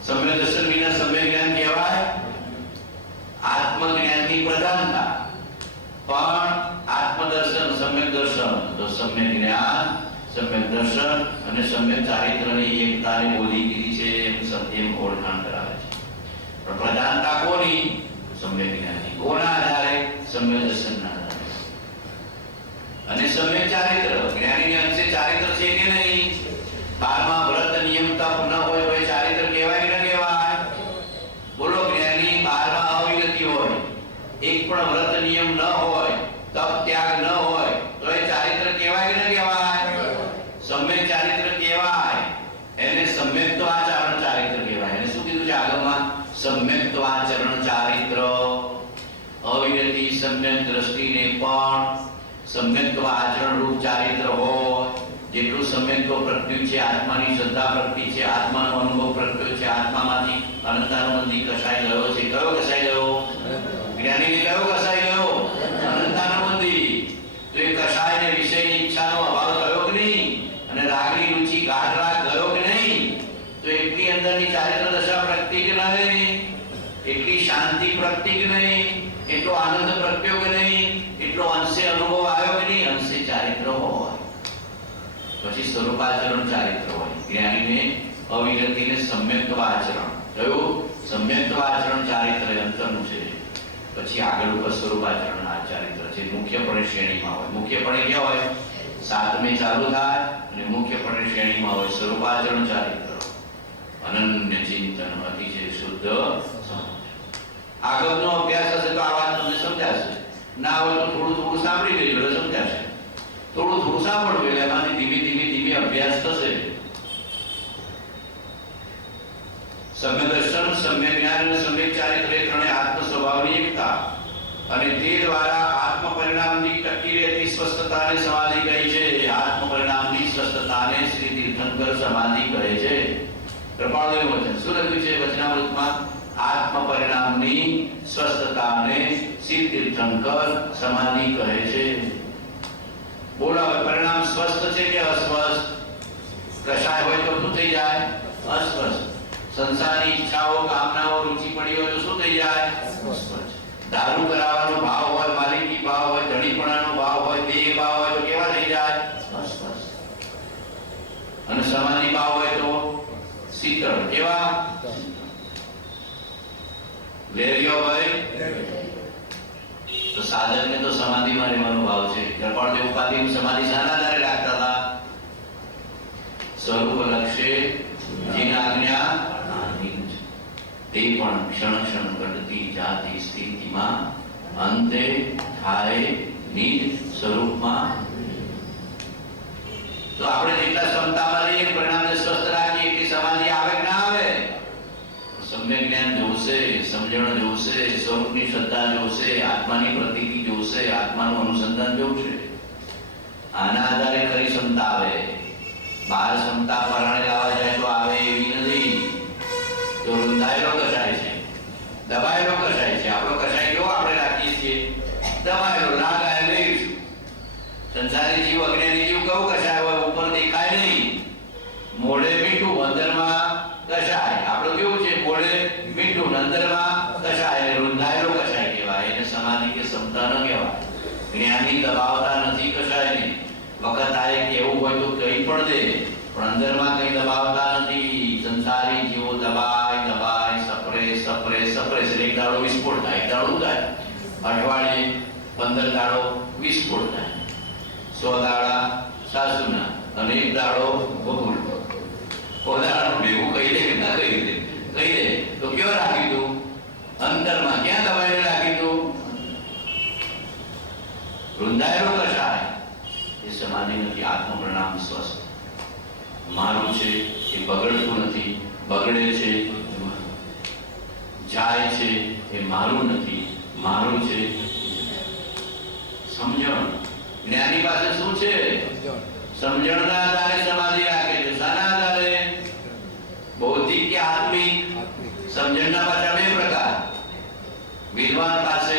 સમ્યક દર્શન વિના સમ્યક જ્ઞાન કહેવાય. આત્મજ્ઞાનની પ્રધાનતા, પણ આત્મદર્શન સમ્યક દર્શન, તો સમ્યક જ્ઞાન, સમ્યક દર્શન અને સમ્યક ચારિત્રની એકતાને બોધી કીધી છે એમ સત્યમ ઓળખાણ કરાવે છે. પણ પ્રધાનતા કોની? સમ્યક જ્ઞાનની. કોના આધારે? સમ્યક દર્શનના આધારે. અને સમ્યક ચારિત્ર, જ્ઞાનીને અંશે ચારિત્ર છે કે નહીં? બારમાં વ્રત નિયમ તપ ન હોય તો એ ચારિત્ર કહેવાય કે ન કહેવાય? બોલો. જ્ઞાની બારમાં અવિરતિ હોય, એક પણ વ્રત નિયમ ન હોય, તપ ત્યાગ ન હોય, તો એ ચારિત્ર કહેવાય કે ન કહેવાય? સમ્યક ચારિત્ર કહેવાય. એને સમ્યક્ત્વાચરણ ચારિત્ર કહેવાય. એને શું કીધું છે આગળમાં? સમ્યક્ત્વાચરણ ચારિત્ર. અવિરતિ સમ્યક દ્રષ્ટિને પણ સમ્યક્ત્વ આચરણ રૂપ ચારિત્ર હોય. જેટલું સમ્યક્ત્વ પ્રગટ્યું છે, આત્માની શ્રદ્ધા પ્રગટી છે, આત્માનો અનુભવ પ્રગટ્યો છે, આત્મામાંથી અનંતાનુબંધી કસાઈ ગયો છે. કયો કસાઈ ગયો? જ્ઞાનીને કયો કસાઈ ગયો? અનંતાનુબંધી. તો એ કસાયને વિષયની ઈચ્છાનો અભાવ થયો કે નહીં? અને રાગની રુચિ ગાઢ રાગ ગયો કે નહીં? તો એટલી અંદરની ચારિત્ર દશા પ્રગટી કે નહીં? એટલી શાંતિ પ્રગટી કે નહીં? એટલો આનંદ પ્રગટ્યો કે નહીં? એટલો અંશે અનુભવ આવ્યો કે નહીં? અંશે ચારિત્ર હોય. પછી સ્વરૂપાચરણ ચારિત્ર હોય. જ્ઞાનીને અવિરતિને સમ્યક્ત્વ આચરણ. કયું? સમ્યક્ત્વ આચરણ ચારિત્ર અંતરનું છે. પછી આગળ ઉપર સ્વરૂપાચરણ આ ચારિત્ર છે. મુખ્યપણે શ્રેણીમાં હોય. મુખ્યપણે ક્યાં હોય? સાતમે ચાલુ થાય અને મુખ્યપણે શ્રેણીમાં હોય સ્વરૂપાચરણ ચારિત્ર. અનન્ય ચિંતન, અતિશય શુદ્ધ સમજ. આગળનો અભ્યાસ હશે તો આ વાત તમને સમજાશે. ના હોય તો થોડું થોડું સાંભળી લેજો એટલે સમજાશે. થોડું થોડું સાંભળવું એટલે એમાંથી ધીમે ધીમે અભ્યાસ થશે. સમ્ય દર્શન, સમ્ય જ્ઞાન અને સમ્યક ચારિત્ર એ ત્રણે આત્મ સ્વભાવની એકતા, અને તે દ્વારા આત્મ પરિણામની ટકી રહેતી સ્વસ્થતાને સમાધિ કહી છે. આત્મ પરિણામની સ્વસ્થતાને શ્રી તીર્થંકર સમાધિ કહે છે. કૃપાળુનું વચન શું લખ્યું છે વચનામૃતમાં? આત્મ પરિણામની સ્વસ્થતાને શ્રી તીર્થંકર સમાધિ કહે છે. બોલો, પરિણામ સ્વસ્થ છે કે અસ્વસ્થ? કશાય હોય તો શું થઈ જાય? અસ્વસ્થ. સંસારની ઈચ્છાઓ, કામનાઓ, રુચિ પડી હોય તો શું થઈ જાય? અસ્વસ્થ. દારૂ કરાવવાનો ભાવ હોય, માલિકી ભાવ હોય, ધણીપણાનો ભાવ હોય, દેહ ભાવ હોય તો કેવા થઈ જાય? અસ્વસ્થ. અને સમાધિ ભાવ હોય તો શીતળ. કેવા? લેરિયો ભાઈ. તો સાધકને તો સમાધિમાં રહેવાનો ભાવ છે. કૃપાળદેવ ઉપાધિ સમાધિ શાના આધારે રાખતા હતા? સ્વરૂપ લક્ષ્ય જીન આજ્ઞા તે પણ ક્ષણ ક્ષણ ઘટતી જાતી સ્થિતિમાં અંતે થાય નિજ સ્વરૂપમાં. તો આપણે જેટલા ક્ષમતામાં રહીએ પરિણામને સ્વસ્થ રાખીએ કે સમાધિ આવે કે ના આવે. સમ્યક જ્ઞાન જોશે, સમજણ જોશે, સ્વરૂપની શ્રદ્ધા જોશે, આત્માની પ્રતીતિ જોશે, આત્માનું અનુસંધાન જોશે. આના આધારે ખરી ક્ષમતા આવે. બહાર ક્ષમતા પરાણે લાવવા જાય તો આવે એવી નથી. તો રૂંધાયેલો કસાય છે, દબાયેલો કસાય છે. આપણો કસાય કેવો આપણે રાખીએ છીએ? દબાયેલો, લાગાય લઈશું. સંસારી જીવ, અજ્ઞાની જીવ કેવો કસાય હોય? ઉપર દેખાય નહીં, મોઢે મીઠું, અંદરમાં કસાય. આપણું કેવું છે? મોઢે મીઠું, અંદરમાં કસાય. એટલે રૂંધાયેલો કસાય કહેવાય. એને સમાધિ કે ક્ષમતા ન કહેવાય. જ્ઞાની દબાવતા નથી કસાયને. વખત આય કેવું હોય તો કહી પણ દે, પણ અંદરમાં કઈ દબાવતા નથી. સંસારી જીવો દબાય દબાય, સપરે સપરે સપરે. એક દાડો વિસ્ફોટ થાય, એક દાડો થાય. અઠવાડિયે 15 દાડો વિસ્ફોટ થાય. 100 દાડા સાસુના અને એક દાડો બબુલ. પોતાનું ભેગું કહી દે કે ના કહી દે? કહી દે તો ક્યાં રાખી દઉં? અંતરમાં. ક્યાં દબાઈને રાખી દઉં? રૂંધાયેલો કસાય એ સમાધિ નથી. આત્મ પરિણામ સ્વસ્થ. મારું છે એ બગડતું નથી, બગડે છે, જાય છે એ મારું નથી, મારું છે. સમજણ. જ્ઞાની પાસે શું છે? સમજણના આધારે સમાધિ રાખે છે. શાના આધારે? બૌદ્ધિક કે આત્મિક? સમજણના પાછા 2 પ્રકાર. વિદ્વાન પાસે,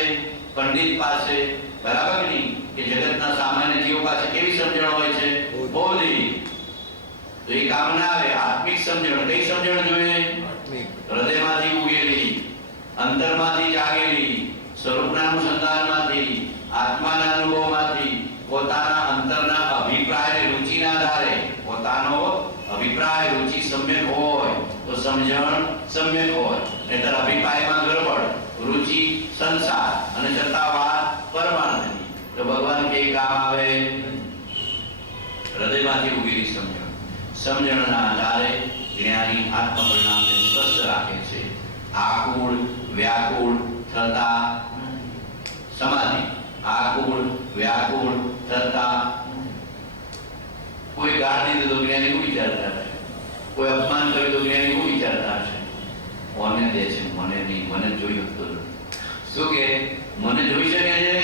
પંડિત પાસે, બરાબર નહીં? કે જગતના સામાન્ય જીવો પાસે કેવી સમજણ હોય છે? બૌદ્ધિક. તો એ કામ ના આવે. આત્મિક સમજણ. કઈ સમજણ જોઈએ? હૃદયમાંથી ઉગેલી, અંતરમાંથી જાગેલી, સ્વરૂપના અનુસંધાનમાંથી, આત્માના અનુભવમાંથી, પોતાના અંતરના અભિપ્રાય રુચિના આધારે. પોતાનો અભિપ્રાય રુચિ સમ્યક હોય તો સમજણ સમ્યક હોય. નહીતર અભિપ્રાયમાં ગડબડ, રુચિ સંસાર અને સત્તાવાર પરમાર્થની. તો ભગવાન કે કામ આવે? હૃદયમાંથી ઉગેલી સમજણ. સમજણના આધારે જ્ઞાની આત્મ પરિણામને સ્વસ્થ રાખે છે. આકુળ વ્યાકુળ થતા સમાધિ. આકુળ વ્યાકુળ થતા. કોઈ ગાળ દીધું તો જ્ઞાની શું વિચારતા હશે? કોઈ અપમાન કર્યું તો જ્ઞાની શું વિચારતા હશે? કોને દે છે? મને નહીં, મને જોઈ શકતો નથી. શું કે મને જોઈ શકે છે?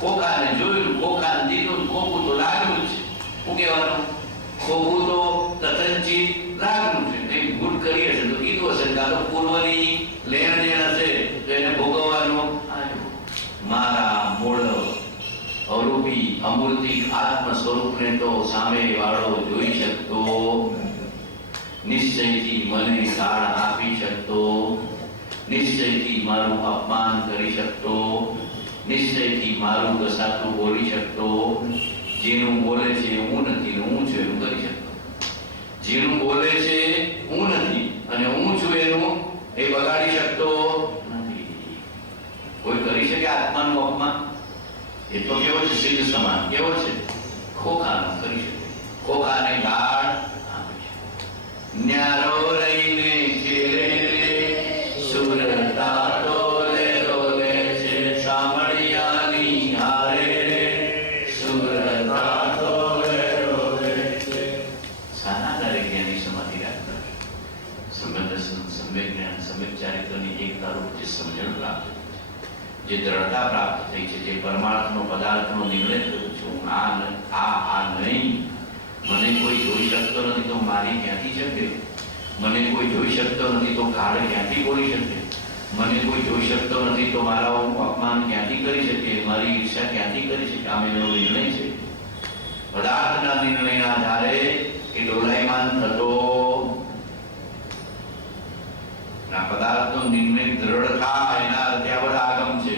ખોખાને જોયું, ખોખાને દીધું, ખોખું તો લાગનું છે. શું કહેવાનું? ખોખું તો કથનચિત લાગનું છે. કંઈ ભૂલ કરી હશે તો કીધું હશે, કાં તો પૂર્વની લેણ દેણ હશે તો એને ભોગવવાનું. મારા મૂળ અરૂપી અમૂર્તિક આત્મ સ્વરૂપને તો સામે વાળો જોઈ શકતો, નિશ્ચયથી મને ગાળ આપી શકતો, નિશ્ચયથી મારું અપમાન કરી શકતો, નિશ્ચયથી મારું ઘસાતું બોલી શકતો. જેનું બોલે છે હું નથી ને હું છું એનું કરી શકતો. જેનું બોલે છે હું નથી અને હું છું એનું એ બગાડી શકતો નથી. કોઈ કરી શકે આત્માનું અપમાન? એ તો કેવો છે? સિદ્ધ સમાન. કેવો છે? ખોખાનો કરી શકે. ખોખાને ગાળ આપે છે. ન્યારો રહીને ખેલે સુરતા ડોલે ડોલે છે. સામળિયાની હારે સુરતા ડોલે ડોલે છે. સાના તારે જ્ઞાની સમાધિ રાખતા? સમ્યક દર્શન, સમ્યક જ્ઞાન, સમ્યક ચારિત્રની એકતા રૂપ જે સમજણ પ્રાપ્ત, જે દ્રઢતા પ્રાપ્ત થઈ છે, જે પરમાર્થનો પદાર્થનો નિર્ણય થયો છું. આ નહીં. મને કોઈ જોઈ શકતો નથી તો મારી ક્યાંથી શકે? મને કોઈ જોઈ શકતો નથી તો ગાળ ક્યાંથી બોલી શકે? મને કોઈ જોઈ શકતો નથી તો મારા અપમાન ક્યાંથી કરી શકે? મારી ઈર્ષા ક્યાંથી કરી શકે? આ એનો નિર્ણય છે. પદાર્થના નિર્ણયના આધારે એ ડોલાયમાન થતો. આ પદાર્થનો નિર્ણય દ્રઢ થાય એના અત્યાવધ આગમ છે.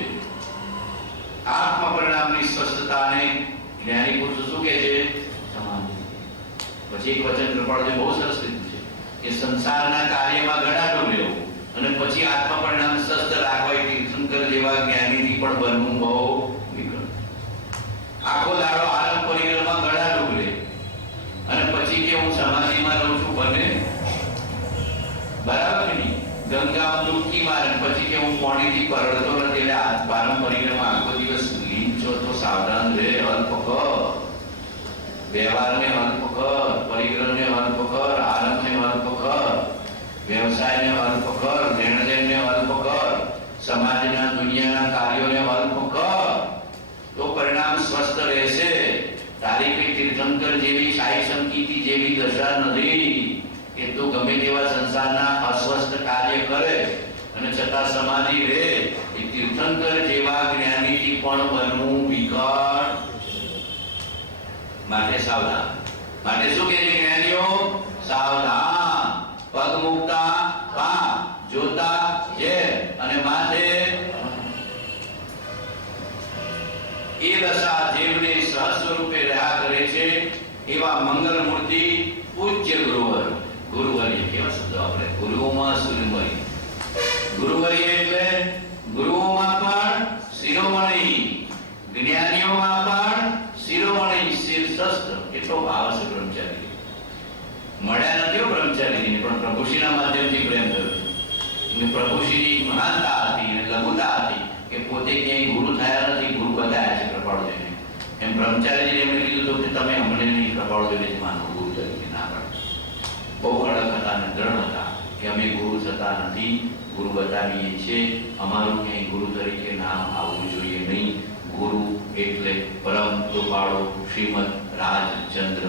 આત્મ પરિણામની સ્વસ્થતાને જ્ઞાની પુરુષ શું કહે છે? સમાધિ. પછી એક વચન કૃપાળ બહુ સરસ લીધું છે કે સંસારના કાર્યમાં ગડાટો લેવો અને પછી આત્મ પરિણામ સ્વસ્થ રાખવા. તીર્થંકર જેવા જ્ઞાનીથી પણ બનવું બહુ વિકલ્પ. આખો દાડો આલમ પરિક્રમા ગડાટો લે અને પછી કે હું સમાધિમાં રહું છું, બને? બરાબર નહીં? ગંગામાં ડૂબકી મારે પછી કે હું પાણીથી પરડતો નથી. એટલે આ પારંપરિકમાં આખો દિવસ લીન છો તો સાવધાન રહે. અલ્પ વ્યવહારને અલ્પ કર, પરિગ્રહને અલ્પ કર, આનંદને અલ્પ કર, વ્યવસાયને અલ્પ કર, લેણદેણને અલ્પ કર, સમાજના દુનિયાના કાર્યોને અલ્પ કર, તો પરિણામ સ્વસ્થ રહેશે. તારી કઈ તીર્થંકર જેવી સાઈ સંકિતિ જેવી દશા નથી કે તું ગમે તેવા સંસારના અસ્વસ્થ કાર્ય કરે અને છતાં સમાધિ રહે. એ તીર્થંકર જેવા જ્ઞાનીથી પણ બનવું વિકટ. માટે સાવધાન. માટે શું કહે છે જ્ઞાનીઓ? સાવધાન. પગ મુકતા પાપ, જોતા જે અને માથે એ દશા જેમને સહ સ્વરૂપે રહ્યા કરે છે એવા મંગલ મૂર્તિ પૂજ્ય ગુરુવર. ગુરુવર્ય કેવા શબ્દો આપણે? ગુરુઓમાં સુરમય. ગુરુવર્ય એટલે ગુરુઓમાં પણ શિરોમણી, જ્ઞાનીઓમાં પણ શિરોમણી, શીર્ષસ્થ. કેટલો ભાવ છે બ્રહ્મચારી. મળ્યા નથી બ્રહ્મચારીને, પણ પ્રભુશ્રીના માધ્યમથી પ્રેમ થયો. પ્રભુશ્રીની મહાનતા હતી અને લઘુતા હતી કે પોતે ક્યાંય ગુરુ થયા નથી, ગુરુ બતાવ્યા છે કૃપાળુજીને. એમ બ્રહ્મચારીજીને એમણે કીધું હતું કે તમે અમને નહીં કૃપાળુજીને જ માનો ગુરુ તરીકે. ના પાડે. બહુ કડક હતા અને દ્રઢ હતા કે અમે ગુરુ થતા નથી, ગુરુ બતાવીએ છીએ. અમારું ક્યાંય ગુરુ તરીકે નામ આવવું જોઈએ નહીં. ગુરુ એટલે પરમ કૃપાળુ શ્રીમદ રાજચંદ્ર.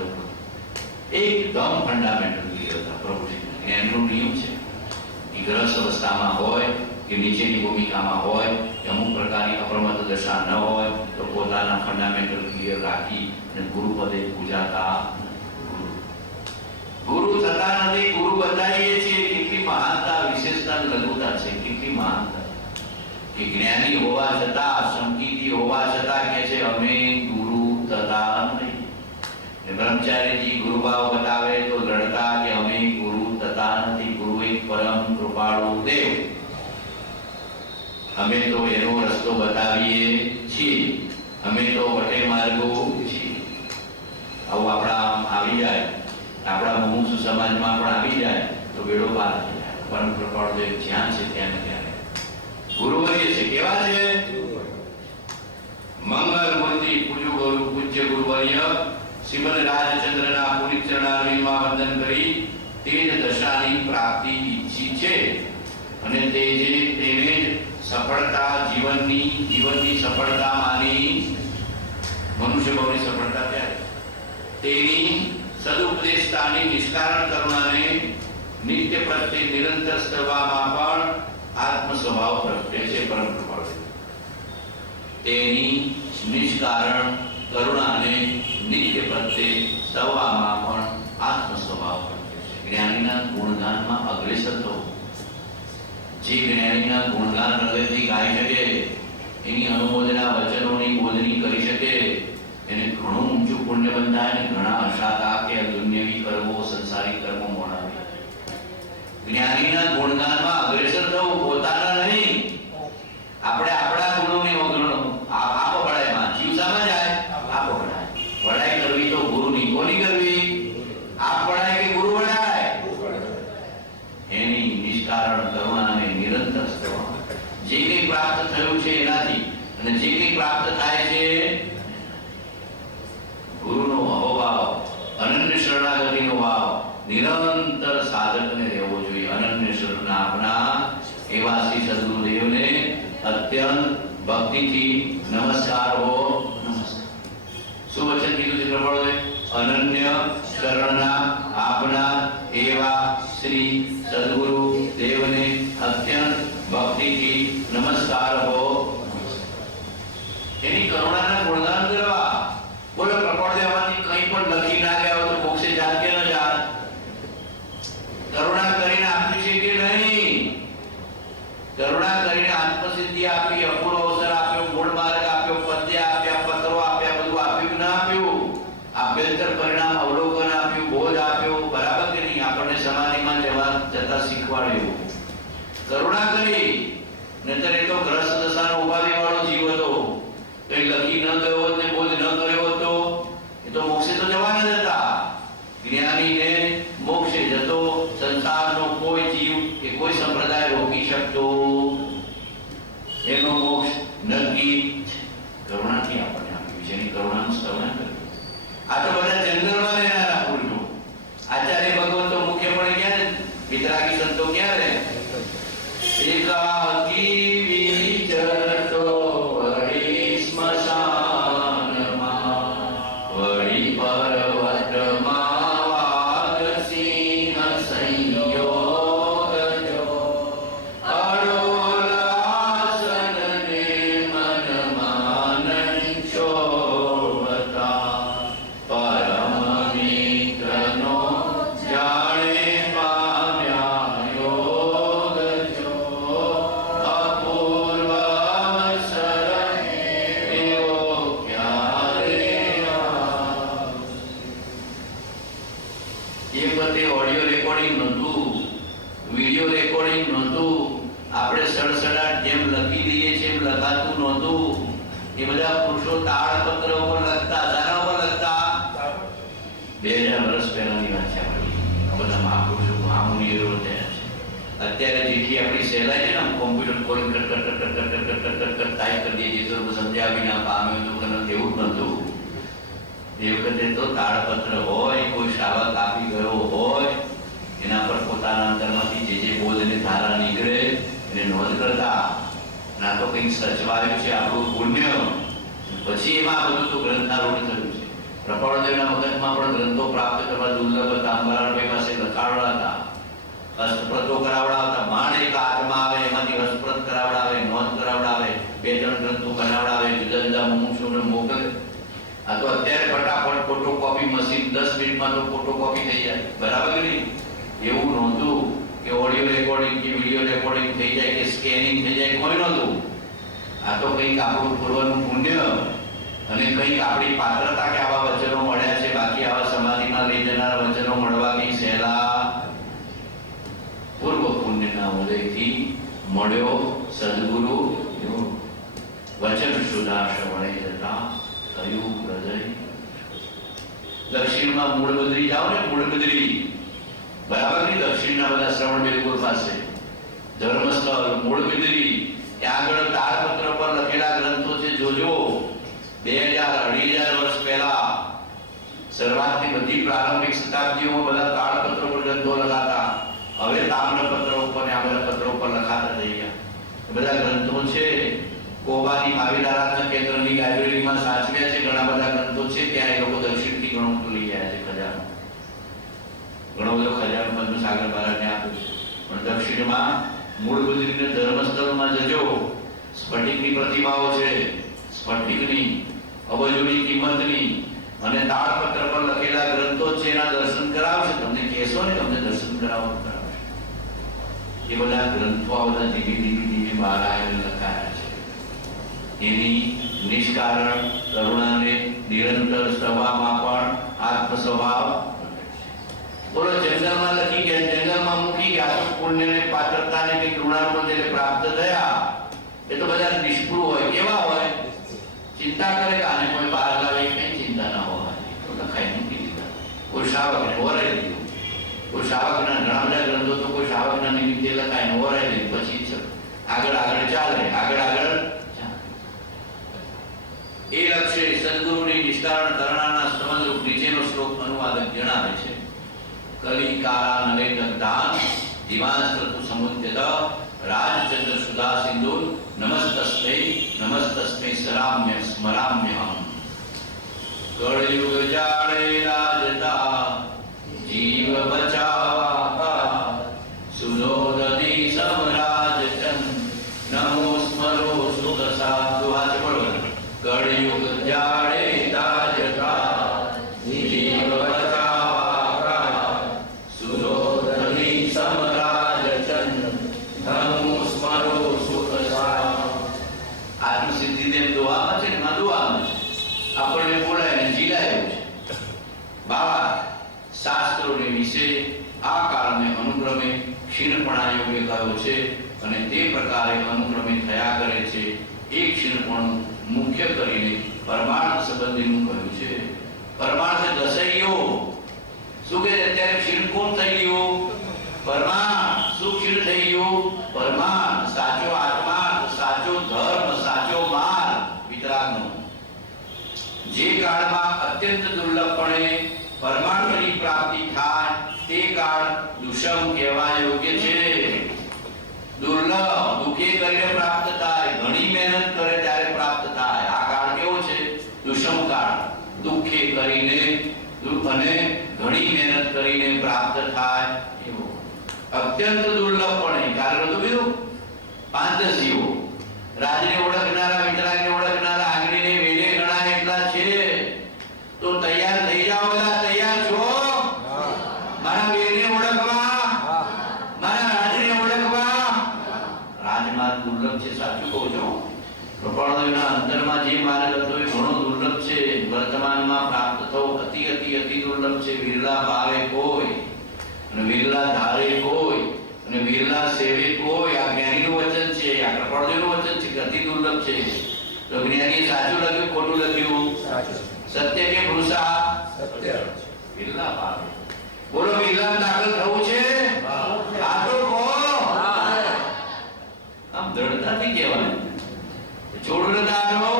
એકદમ ફંડામેન્ટલ ક્લિયર હતા પ્રભુશ્રીના. જ્ઞાનનો નિયમ છે કે ગ્રસ્ત અવસ્થામાં હોય કે નીચેની ભૂમિકામાં હોય કે અમુક પ્રકારની અપ્રમત્ત દશા ન હોય તો પોતાના ફંડામેન્ટલ ક્લિયર રાખી અને ગુરુ પદે પૂજાતા. ગુરુ થતા નથી, ગુરુ બતાવીએ છીએ. કેટલી મહાનતા, વિશેષતા, લઘુતા છે. કેટલી મહાનતા કે જ્ઞાની હોવા છતાં, સંકિતિ હોવા છતાં કે છે અમે ગુરુ થતા નથી. બ્રહ્મચારીજી ગુરુભાવ બતાવે તો લડતા કે અમે ગુરુ થતા નથી. ગુરુ એક પરમ કૃપાળુ દેવ. અમે તો એનો રસ્તો બતાવીએ છીએ. અમે તો વટે માર્ગો છીએ. આવું આપણા આવી જાય, આપણા મુમુક્ષુ સમાજમાં પણ આવી જાય તો બેડો પાર થઈ જાય. પરમ કૃપાળુ દેવ જ્યાં છે ત્યાં ને ત્યાં ગુરુવર્ય છે. કેવા છે? મંગલ મૂર્તિ પૂજ્ય ગુરુવર્ય શ્રીમદ રાજચંદ્રના પુનિત ચરણારવિંદમાં વંદન કરી તે જ દશાની પ્રાપ્તિ ઈચ્છી છે અને તેને સફળતા જીવનની સફળતા માની. મનુષ્ય ભાવની સફળતા ત્યારે તેની સદુપદેશતાની નિષ્કારણ કરુણાને નિત્ય પ્રત્યે નિરંતર સ્તવવામાં પણ આત્મ સ્વભાવ પ્રગટે છે. પરમ કૃપાળુ તેની નિષ્કારણ કરુણાને નિત્ય પ્રત્યે સ્તવવામાં પણ આત્મ સ્વભાવ પ્રગટે છે. જ્ઞાનીના ગુણગાનમાં અગ્રેસર થવું. જે જ્ઞાનીના ગુણગાન હૃદયથી ગાઈ શકે, એની અનુમોદના વચનોની બોધની કરી શકે, એને ઘણું ઊંચું પુણ્ય બંધાય અને ઘણા અશાતા કે દુન્યવી કર્મો, સંસારી કર્મો મોડાવે. જ્ઞાનીના ગુણગાનમાં અગ્રેસર થવું, પોતાના નહીં. આપણે આપણા ગુણોને આપો વડાયમાં જીવસામાં જાય. આપો વડાય. વડાઈ કરવી તો ગુરુની. કોની કરવી? આપ વડાય કે ગુરુ વડાય? એની નિષ્કારણ કરુણાને નિરંતર સ્તવવા. જે કંઈ પ્રાપ્ત થયું છે એનાથી અને જે કંઈ પ્રાપ્ત થાય છે ગુરુનો અહોભાવ, અનન્ય શરણાગતિનો ભાવ નિરંતર સાધકને રહેવો જોઈએ. અનન્ય શરણ આપના એવા શ્રી સદગુરુદેવને અત્યંત ભક્તિથી નમસ્કાર હો. નમસ્કાર. શું વચન કીધું છે પ્રભુએ? અનન્ય શરણના આપના એવા શ્રી સદગુરુ દેવને અત્યંત ભક્તિથી નમસ્કાર હો. એની કરુણાના ગુણગાન કરવા. બોલો પ્રભુદેવમાંથી કંઈ પણ લખી ના ગયા હોય તો મોક્ષે જાત કે ન જાત? કરુણા કરીને આપ્યું છે કે નહીં? કરુણા કરીને આત્મસિદ્ધિ આપી, અપૂર્વ અવસર આપ્યો, મૂળ માર્ગ આપ્યો, પદ્ય આપ્યા, પત્રો આપ્યા, બધું આપ્યું કે ના આપ્યું? આભ્યંતર પરિણામ અવલોકન આપ્યું, બોધ આપ્યો. બરાબર કે નહીં? આપણને સમાધિમાં જતા શીખવાડ્યું. કરુણા કરી. નહીતર એ તો ગ્રસ્ત દશાનો ઉપાધિ વાળો જીવ હતો. કઈ લખી ન ગયો હોત ને બોધ ન કર્યો હતો એ તો મોક્ષે તો જવાના જ હતા. જ્ઞાનીને મોક્ષે જતો સંસારનો કોઈ જીવ કે કોઈ સંપ્રદાય રોકી શકતો. એનો મોક્ષ નક્કી કરુણાથી આપણને આપ્યું છે. એની કરુણાનું સ્તવન કર્યું. આ તો બધા જંગલમાં રહેનારા પુરુષ વિતરાગી સંતો ક્યારે? એકાકી વિચરતો વળી સ્મશાનમાં, વળી પર્વતમાં વાઘસિંહ સંયોગ જો, અડોલ આસનને મનમાં શોભતા, પરમ મિત્રનો જાણે પામ્યા યોગ જો, અપૂર્વ અવસર એવો ક્યારે આવશે. એ વખતે ઓડિયો રેકોર્ડિંગ નહોતું, વિડિયો રેકોર્ડિંગ નહોતું, આપણે સડસડાટ જેમ લખી દઈએ છીએ એમ લખાતું નહોતું. એ બધા પુરુષો તાળપત્ર ઉપર લખતા, શાના ઉપર લખતા? 2000 વર્ષ પહેલાની વાત છે આપણી. આ બધા મહાપુરુષો મહામુનિઓ થયા છે. અત્યારે જેટલી આપણી સહેલાઈ છે ને, આમ કોમ્પ્યુટર ખોલી કટ ટાઈપ કરી દઈએ છીએ તો સમજાવી ના પામ્યો તો એવું જ નહોતું. એ વખતે તો તાળપત્ર હોય, કોઈ શ્રાવક આપી ગયો હોય, એના પર પોતાના અંતરમાંથી જે બોધની ધારા નીકળે એને નોંધ કરતા. ના તો કંઈક સચવાયું છે આપણું પુણ્ય, પછી એમાં આ બધું તો ગ્રંથારૂઢ થયું છે. પ્રપાળદેવના મગજમાં પણ ગ્રંથો પ્રાપ્ત કરવા દુર્લભ હતા. અંબાલાલભાઈ પાસે લખાવડાતા, હસ્તપ્રતો કરાવડાવતા. માણ એક હાથમાં આવે એમાંથી હસ્તપ્રત કરાવડાવે, નોંધ કરાવડાવે, 2-3 ગ્રંથો બનાવડાવે, જુદા જુદા મુમુક્ષુઓને મોકલે. આ તો અત્યારે ફટાફટ ફોટોકોપી મશીન 10 મિનિટમાં તો ફોટોકોપી થઈ જાય, બરાબર કે નહીં? એવું નહોતું કે ઓડિયો રેકોર્ડિંગ કે વિડિયો રેકોર્ડિંગ થઈ જાય કે સ્કેનિંગ થઈ જાય, કોઈ નહોતું. આ તો કંઈક આપણું પૂર્વનું પુણ્ય અને કંઈક આપણી પાત્રતા કે આવા વચનો મળ્યા છે. બાકી આવા સમાધિમાં લઈ જનારા વચનો મળવા કંઈ સહેલા પૂર્વ પુણ્યના ઉદયથી મળ્યો સદગુરુ વચન સુધા શ્રવણે જતા થયું હૃદય. દક્ષિણમાં મૂળબદ્રી જાઓ ને, મૂળબદ્રી બરાબર નહીં? દક્ષિણના બધા શ્રવણ બેલપુર પાસે ધર્મસ્થળ મૂળબદ્રી, ત્યાં આગળ તાળપત્ર પર લખેલા ગ્રંથો છે. જોજો 2000-2500 વર્ષ પહેલા શરૂઆતની બધી પ્રારંભિક શતાબ્દીઓમાં બધા તાળપત્ર પર ગ્રંથો લખાતા. હવે તામ્રપત્ર ઉપર ને આ બધા પત્રો ઉપર લખાતા થઈ ગયા. બધા ગ્રંથો છે કોબાની મહાવીરારાધના કેન્દ્રની લાઇબ્રેરીમાં સાચવ્યા છે. ઘણા બધા ગ્રંથો છે ત્યાં. એ લોકો દક્ષિણથી ઘણું બધું લઈ આવ્યા છે. ખજાનો ઘણો બધો ખજાનો બંધુ સાગર મહારાજને આપ્યો છે. પણ દક્ષિણમાં મૂળબદ્રીને ધર્મસ્થળમાં જજો, સ્ફટિકની પ્રતિમાઓ છે, સ્ફટિકની અબજોની કિંમતની, અને તાળપત્ર પર લખેલા ગ્રંથો છે. એના દર્શન કરાવશે તમને. કહેશો ને તમને દર્શન કરાવશે. એ બધા ગ્રંથો આ બધા ધીમે બહાર આવીને લખાયા છે. એની નિષ્કારણ કરુણાને નિરંતર સભામાં પણ આત્મ સ્વભાવ. બોલો, જંગલમાં લખી ગયા, જંગલમાં મૂકી ગયા, તો પુણ્યને પાત્રતાને કંઈક ઋણાનુબંધ એટલે પ્રાપ્ત થયા. એ તો બધા નિષ્ફળ હોય. કેવા હોય? ચિંતા કરે કે આને કોઈ બહાર લાવે, કઈ ચિંતા ના હોય તો લખાઈ મૂકી દીધા. કોઈ શ્રાવકને ઓરાઈ દીધું. કોઈ શ્રાવકના ઘણા બધા ગ્રંથો તો કોઈ શ્રાવકના નિમિત્તે લખાઈને ઓરાઈ દીધું. પછી આગળ ચાલે, આગળ એ લક્ષ્ય સદગુરુની નિષ્કારણ કરણાના સ્તવનરૂપ નીચેનો શ્લોક અનુવાદક જણાવે છે. કલી કાલા નલે દગ્ધાન દિવાસ્ત્રતુ સમુદ્યત રાજચંદ્ર સુધા સિંધુ નમસ્તસ્મૈ સરામ્ય સ્મરામ્યહમ. કળયુગ જાળે રાજતા જીવ બચાવા સુરોદની સમરાજ ચંદ નમો સ્મરો સુખ સાધુ. હાથ પડો. કળયુગ જાળે રાજતા જીવ બચાવા સુરોદની સમરાજ ચંદ નમો સ્મરો સુખ સાધુ. આત્મસિદ્ધિદેવ દુઆમાં છે ને, માં દુઆમાં છે. આપણને બોલાય ને જીલાયું છે. બાબા શાસ્ત્રોને વિશે આ કાળને અનુક્રમે ક્ષીણપણા યોગ્ય કહ્યો છે અને તે પ્રકારે અનુક્રમે થયા કરે છે. એક ક્ષીણપણું મુખ્ય કરીને પરમાર્થ સંબંધીનું કહ્યું છે. પરમાર્થ દસાઈઓ શું કે અત્યારે ક્ષીણ કોણ થઈ ગયું? પરમાર્થ. શું ક્ષીણ થઈ ગયું? પરમાર્થ, સાચો આત્મા, સાચો ધર્મ, સાચો માર્ગ વિતરાગનો. જે કાળમાં અત્યંત દુર્લભપણે પરમાર્થની પ્રાપ્તિ થાય તે કાળ દુષ દુષ્મ કહેવા યોગ્ય છે. દુર્લભ દુખે કરીને પ્રાપ્ત થાય, ઘણી મહેનત કરે ત્યારે પ્રાપ્ત થાય. આ કાળ કેવો છે? દુષ્મ કાળ. દુખે કરીને અને ઘણી મહેનત કરીને પ્રાપ્ત થાય એવો. અત્યંત દુર્લભ પણ કારણ હતું કીધું પાંચ જીવો રાજને ઓળખનારા, વિતરાગને ઓળખનારા, આંગળીને વેલે ગણાય એટલા છે. તો તૈયાર થઈ જાઓ બધા. તૈયાર છો મારા વેલને ઓળખવા, મારા રાજને ઓળખવા? રાજમાર્ગ દુર્લભ છે, સાચું કહું છું. કૃપાળુના અંતરમાં જે માર્ગ હતો એ ઘણો દુર્લભ છે. વર્તમાનમાં પ્રાપ્ત થવો અતિ અતિ અતિ દુર્લભ છે. વિરલા ભાવે કોઈ અને વિરલા ધારે કોઈ અને વિરલા સેવે કોઈ. આ જ્ઞાનીનું વચન છે, આ કૃપાળુનું વચન છે કે અતિ દુર્લભ છે. તો જ્ઞાની સાચું લખ્યું ખોટું લખ્યું? સત્ય કે ભૃષા? સત્ય. વિરલા ભાવે. બોલો વિરલા દાખલ થવું છે? આ તો કહો. આમ દ્રઢતાથી કહેવાય. છોડું તારો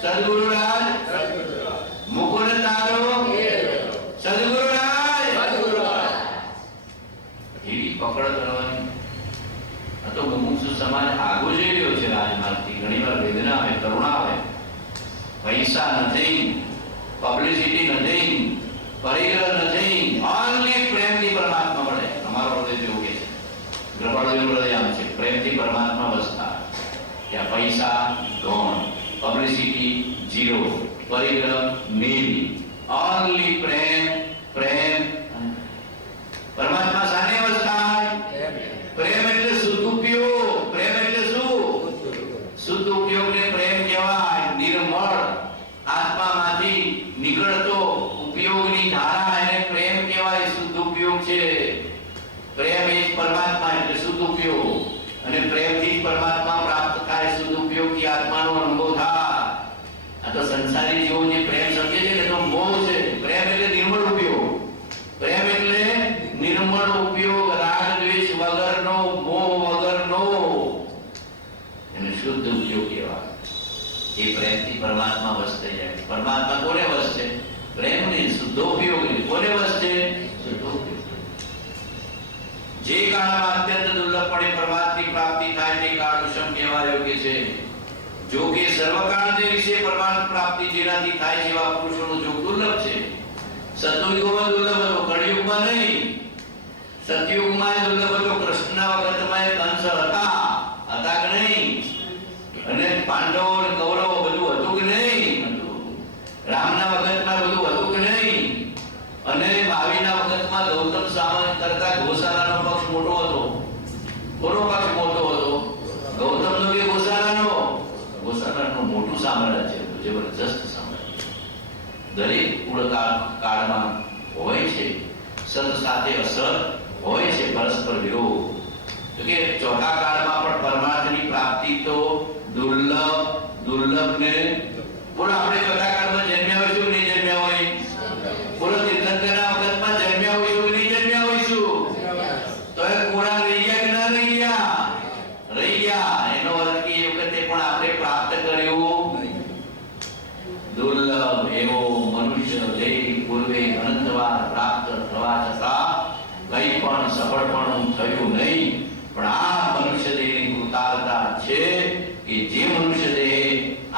સદગુરુ રાજ, મુકુંદ તારો સદગુરુ રાજ. એવી પકડ કરવાની. આ તો મુમુક્ષુ સમાજ આગો જઈ રહ્યો છે રાજમાર્ગથી. ઘણીવાર વેદના આવે, કરુણા આવે. પૈસા નથી, પબ્લિસિટી નથી, પરિગ્રહ નથી, ઓનલી પ્રેમથી પરમાત્મા મળે. અમારો હૃદય જેવું કે છે, કૃપાળુનું હૃદય આમ છે, પ્રેમથી પરમાત્મા વસતા. ત્યાં પૈસા ગૌણ, પબ્લિસિટી જીરો, પરિગ્રહ નીલ, ઓનલી પ્રેમ. પ્રેમ પરમાત્મા સાને વસતા? પ્રેમ એટલે શુદ્ધ ઉપયોગ. પ્રેમ એટલે શું? શુદ્ધ ઉપયોગને પ્રેમ કહેવાય. નિર્મળ આત્મામાંથી નીકળતો ઉપયોગની ધારા એને પ્રેમ કહેવાય. શુદ્ધ ઉપયોગ છે પ્રેમ. એ પરમાત્મા એટલે શુદ્ધ ઉપયોગ. અને પ્રેમથી પરમાત્મા પ્રાપ્ત થાય. શુદ્ધ ઉપયોગથી આત્માનો અનુભવ થાય. આ તો સંસારી જીવો જે પ્રેમ સમજે છે ને તો મોહ છે. પ્રેમ એટલે નિર્મળ ઉપયોગ. પ્રેમ એટલે નિર્મળ ઉપયોગ, રાગ દ્વેષ વગરનો, મોહ વગરનો. એને શુદ્ધ ઉપયોગ કહેવાય. એ પ્રેમથી પરમાત્મા વસ થઈ જાય. પરમાત્મા કોને વસ છે? પ્રેમને. શુદ્ધ ઉપયોગ કોને વસ છે? શુદ્ધ ઉપયોગ. જે કાળમાં અત્યંત દુર્લભપણે પરમાત્માની પ્રાપ્તિ થાય તે કાળ દુષ્મ કહેવા યોગ્ય છે. જો કે સર્વકાળને વિશે પરમાત્મા પ્રાપ્તિ જેનાથી થાય છે એવા પુરુષોનો જોગ દુર્લભ છે. સતયુગમાં દુર્લભ હતો, કળિયુગમાં નહીં. સતયુગમાં દુર્લભ હતો. કૃષ્ણના વખતમાં કંસ હતા કે નહીં? અને પાંડવો અને કૌરવો બધું હતું કે નહીં? રામના વખતમાં બધું હતું કે નહીં? અને ભાવિના વખતમાં ગૌતમ સામંત કરતા ગોશાલાનો પક્ષ મોટો હતો. કોનો પક્ષ મોટો હતો? ગૌતમનો કે ગોશાલાનો? ગોશાલાનું મોટું સામ્રાજ્ય હતું, જબરજસ્ત સામ્રાજ્ય. દરેક કુળ કાળમાં હોય છે, સત સાથે અસત હોય છે, પરસ્પર વિરોધ. તો કે ચોથા કાળમાં પણ પરમાર્થની પ્રાપ્તિ તો દુર્લભ ને. બોલો આપણે ચોથા કાળમાં જન્મ્યા હોઈશું નહીં જન્મ્યા હોય? બોલો તીર્થંકરના વખતમાં જન્મ્યા હોઈશું નહીં જન્મ્યા હોઈશું? તો એ કોણા રહી ગયા કે ના રહી ગયા? રહી ગયા. એનો અર્થ એ વખતે પણ આપણે પ્રાપ્ત કર્યું દુર્લભ એવો મનુષ્ય દેહ પૂર્વે અનંતવાર પ્રાપ્ત થવા છતાં કઈ પણ સફળપણું થયું નહીં. પણ આ મનુષ્ય દેહની કૃતાર્થતા છે કે જે મનુષ્ય દેહ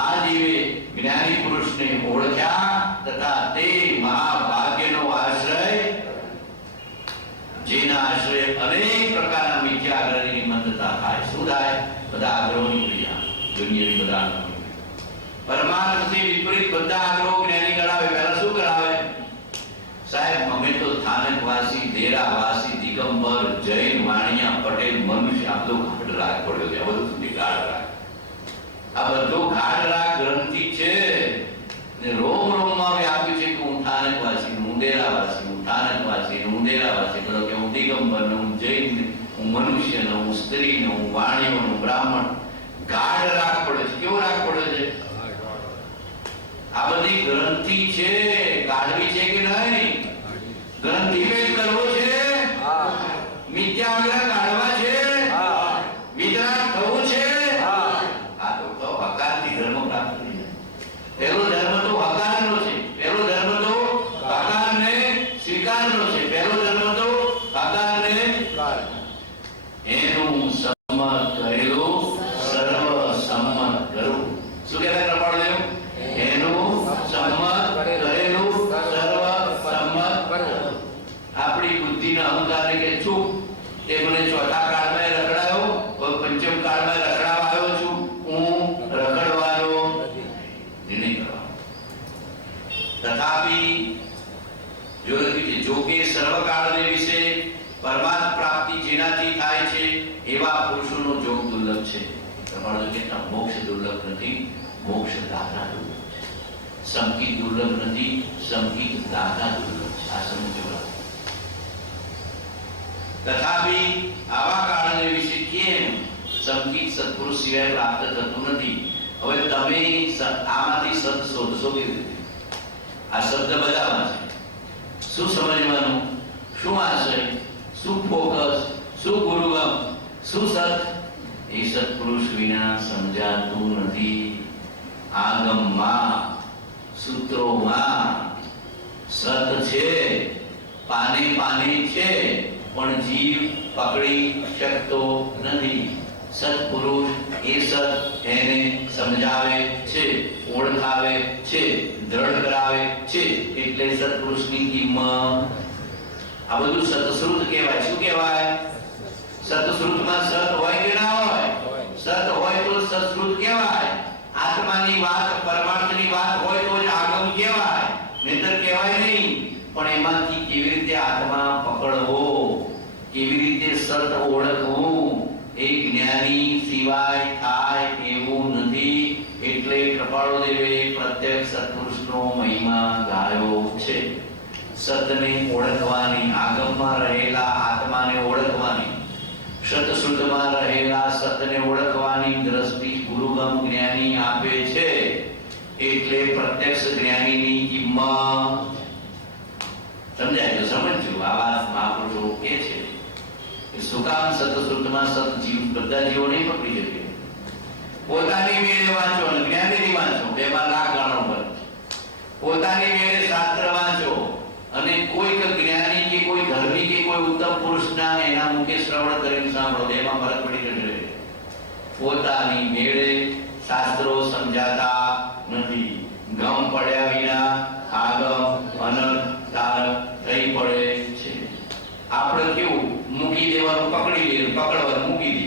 આ જીવે જ્ઞાની પુરુષને ઓળખ્યા તથા તે મહાભાગ્યનો આશ્રય, જેના આશ્રય અનેક પ્રકારના મિથ્યા આગ્રહની મંદતા થાય. શું થાય? બધા આગ્રહોની ક્રિયા, દુનિયાની બધા આગ્રહો. પરમાર્થથી વિપરીત બધા આગ્રહો જ્ઞાની કરાવે. પહેલા શું કરાવે? સાહેબ અમે તો સ્થાનકવાસી, દેરાવાસી, દિગંબર, જૈન, વાણિયા, પટેલ, મનુષ્ય આ બધું ઘાટ રાગ પડ્યો છે. આ બધું સુધી ઘાટ રાગ, આ બધું ઘાટ રાગ ગ્રંથિ છે ને રોમ રોમમાં વ્યાપ્યું છે કે હું સ્થાનકવાસી, હું દેરાવાસી, હું સ્થાનકવાસી, હું દેરાવાસી. બોલો કે હું દિગંબર, હું જૈન, હું મનુષ્ય, હું સ્ત્રી, હું વાણિયો, હું બ્રાહ્મણ. ઘાટ રાગ પડે છે. કેવો રાગ પડે છે? આ બધી ગ્રંથિ છે. કાઢવી છે કે નહીં? ગ્રંથિ ભેદ કરવો છે, મિથ્યાગ્રહ કાઢવા છે, વિતરાગ થવું છે. આ તો હકારથી ધર્મ પ્રાપ્ત થઈ જાય. પહેલો ધર્મ તો હકારનો છે. પહેલો ધર્મ તો હકારને સ્વીકારનો છે. પહેલો ધર્મ તો તે મને ચોથા કાળમાં રખડાયો, પંચમ કાળમાં રખડાવા આવ્યો છું, હું રખડવાનો નિર્ણય કરવાનો. તથાપિ જો કે સર્વકાળને વિશે પરમાત્મા પ્રાપ્તિ જેનાથી થાય છે એવા પુરુષોનો જોગ દુર્લભ છે. તમારો કેટલા મોક્ષ દુર્લભ નથી, મોક્ષ દાતા દુર્લભ છે. સંકિત દુર્લભ નથી, સંકિત દાતા દુર્લભ છે. આ સમજો. તથાપિ આવા કાળને વિશે કેમ સંકિત સત્પુરુષ સિવાય પ્રાપ્ત થતું નથી? હવે તમે આમાંથી શબ્દ શોધશો કેવી રીતે? આ શબ્દ બધામાં છે. શું સમજવાનું, શું આશય, શું ફોકસ, શું ગુરુગમ, શું સત, એ સત્પુરુષ વિના સમજાતું નથી. આગમમાં સૂત્રોમાં સત છે, પાને પાને છે, પણ જીવ પકડી શકતો નથી. સત્પુરુષ એ સત એને સમજાવે છે, ઓળખાવે છે, દ્રઢ કરાવે છે, એટલે સત્પુરુષની કિંમત. આ બધું સતશ્રુત કહેવાય. શું કહેવાય? સતશ્રુતમાં સત હોય કે ના હોય? સત હોય તો સતશ્રુત કહેવાય. આત્માની વાત, પરમાર્થની વાત હોય તો જ આગમ કહેવાય, નહીતર કહેવાય નહીં. પણ એમાંથી કેવી રીતે આત્મા પકડવો, કેવી રીતે સત ઓળખવું, એ જ્ઞાની સિવાય થાય એવું નથી. એટલે કૃપાળુદેવે પ્રત્યક્ષ સત્પુરુષનો મહિમા ગાયો છે. સતને ઓળખવાની, આગમમાં રહેલા આત્માને ઓળખવાની, સતશુદ્ધમાં રહેલા સતને ઓળખવાની દ્રષ્ટિ ગુરુગમ જ્ઞાની આપે છે. એટલે પ્રત્યક્ષ જ્ઞાનીની કિંમત સમજાય તો સમજજો. આ વાત મહાપુરુષો કે છે કે શું કામ સતશુદ્ધમાં સત જીવ બધા જીવો નહીં પકડી શકે? પોતાની મેળે વાંચો અને જ્ઞાનીની વાંચો, બેમાં લાખ ગણો પર. પોતાની મેળે શાસ્ત્ર વાંચો અને કોઈક જ્ઞાની કે કોઈ ધર્મી કે કોઈ ઉત્તમ પુરુષના એના મુખે શ્રવણ કરીને સાંભળો, એમાં ફરક પડી જશે. પોતાની મેળે શાસ્ત્રો સમજાતા નથી. ગમ પડ્યા વિના આગમ અનંત તારક થઈ પડે છે. આપણે કેવું મૂકી દેવાનું, પકડી લેવાનું, પકડવાનું મૂકી દે.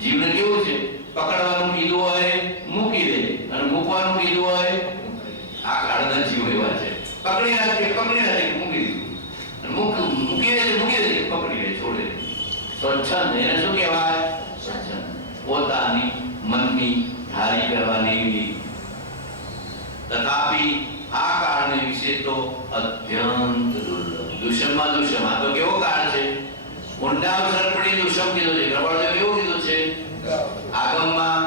જીવને કેવું છે? પકડવાનું કીધું હોય મૂકી દે, અને મૂકવાનું કીધું હોય. આ કાળના જીવો એવા છે. પકડી રાખે, મૂકી દીધું, મૂકી દે, પકડી લે, છોડે. સ્વચ્છંદ એને શું કહેવાય? સ્વચ્છંદ. પોતાની મનની ધારી કરવાની રીત. તથાપિ આ કાળને વિશે તો અત્યંત દુર્લભ. દુષ્મમાં દુષ્મ. આ તો કેવો કાળ છે? ઊંડા અવસર પડી દુષ્મ કીધું છે. પ્રબળદેવ એવું કીધું છે આગમમાં.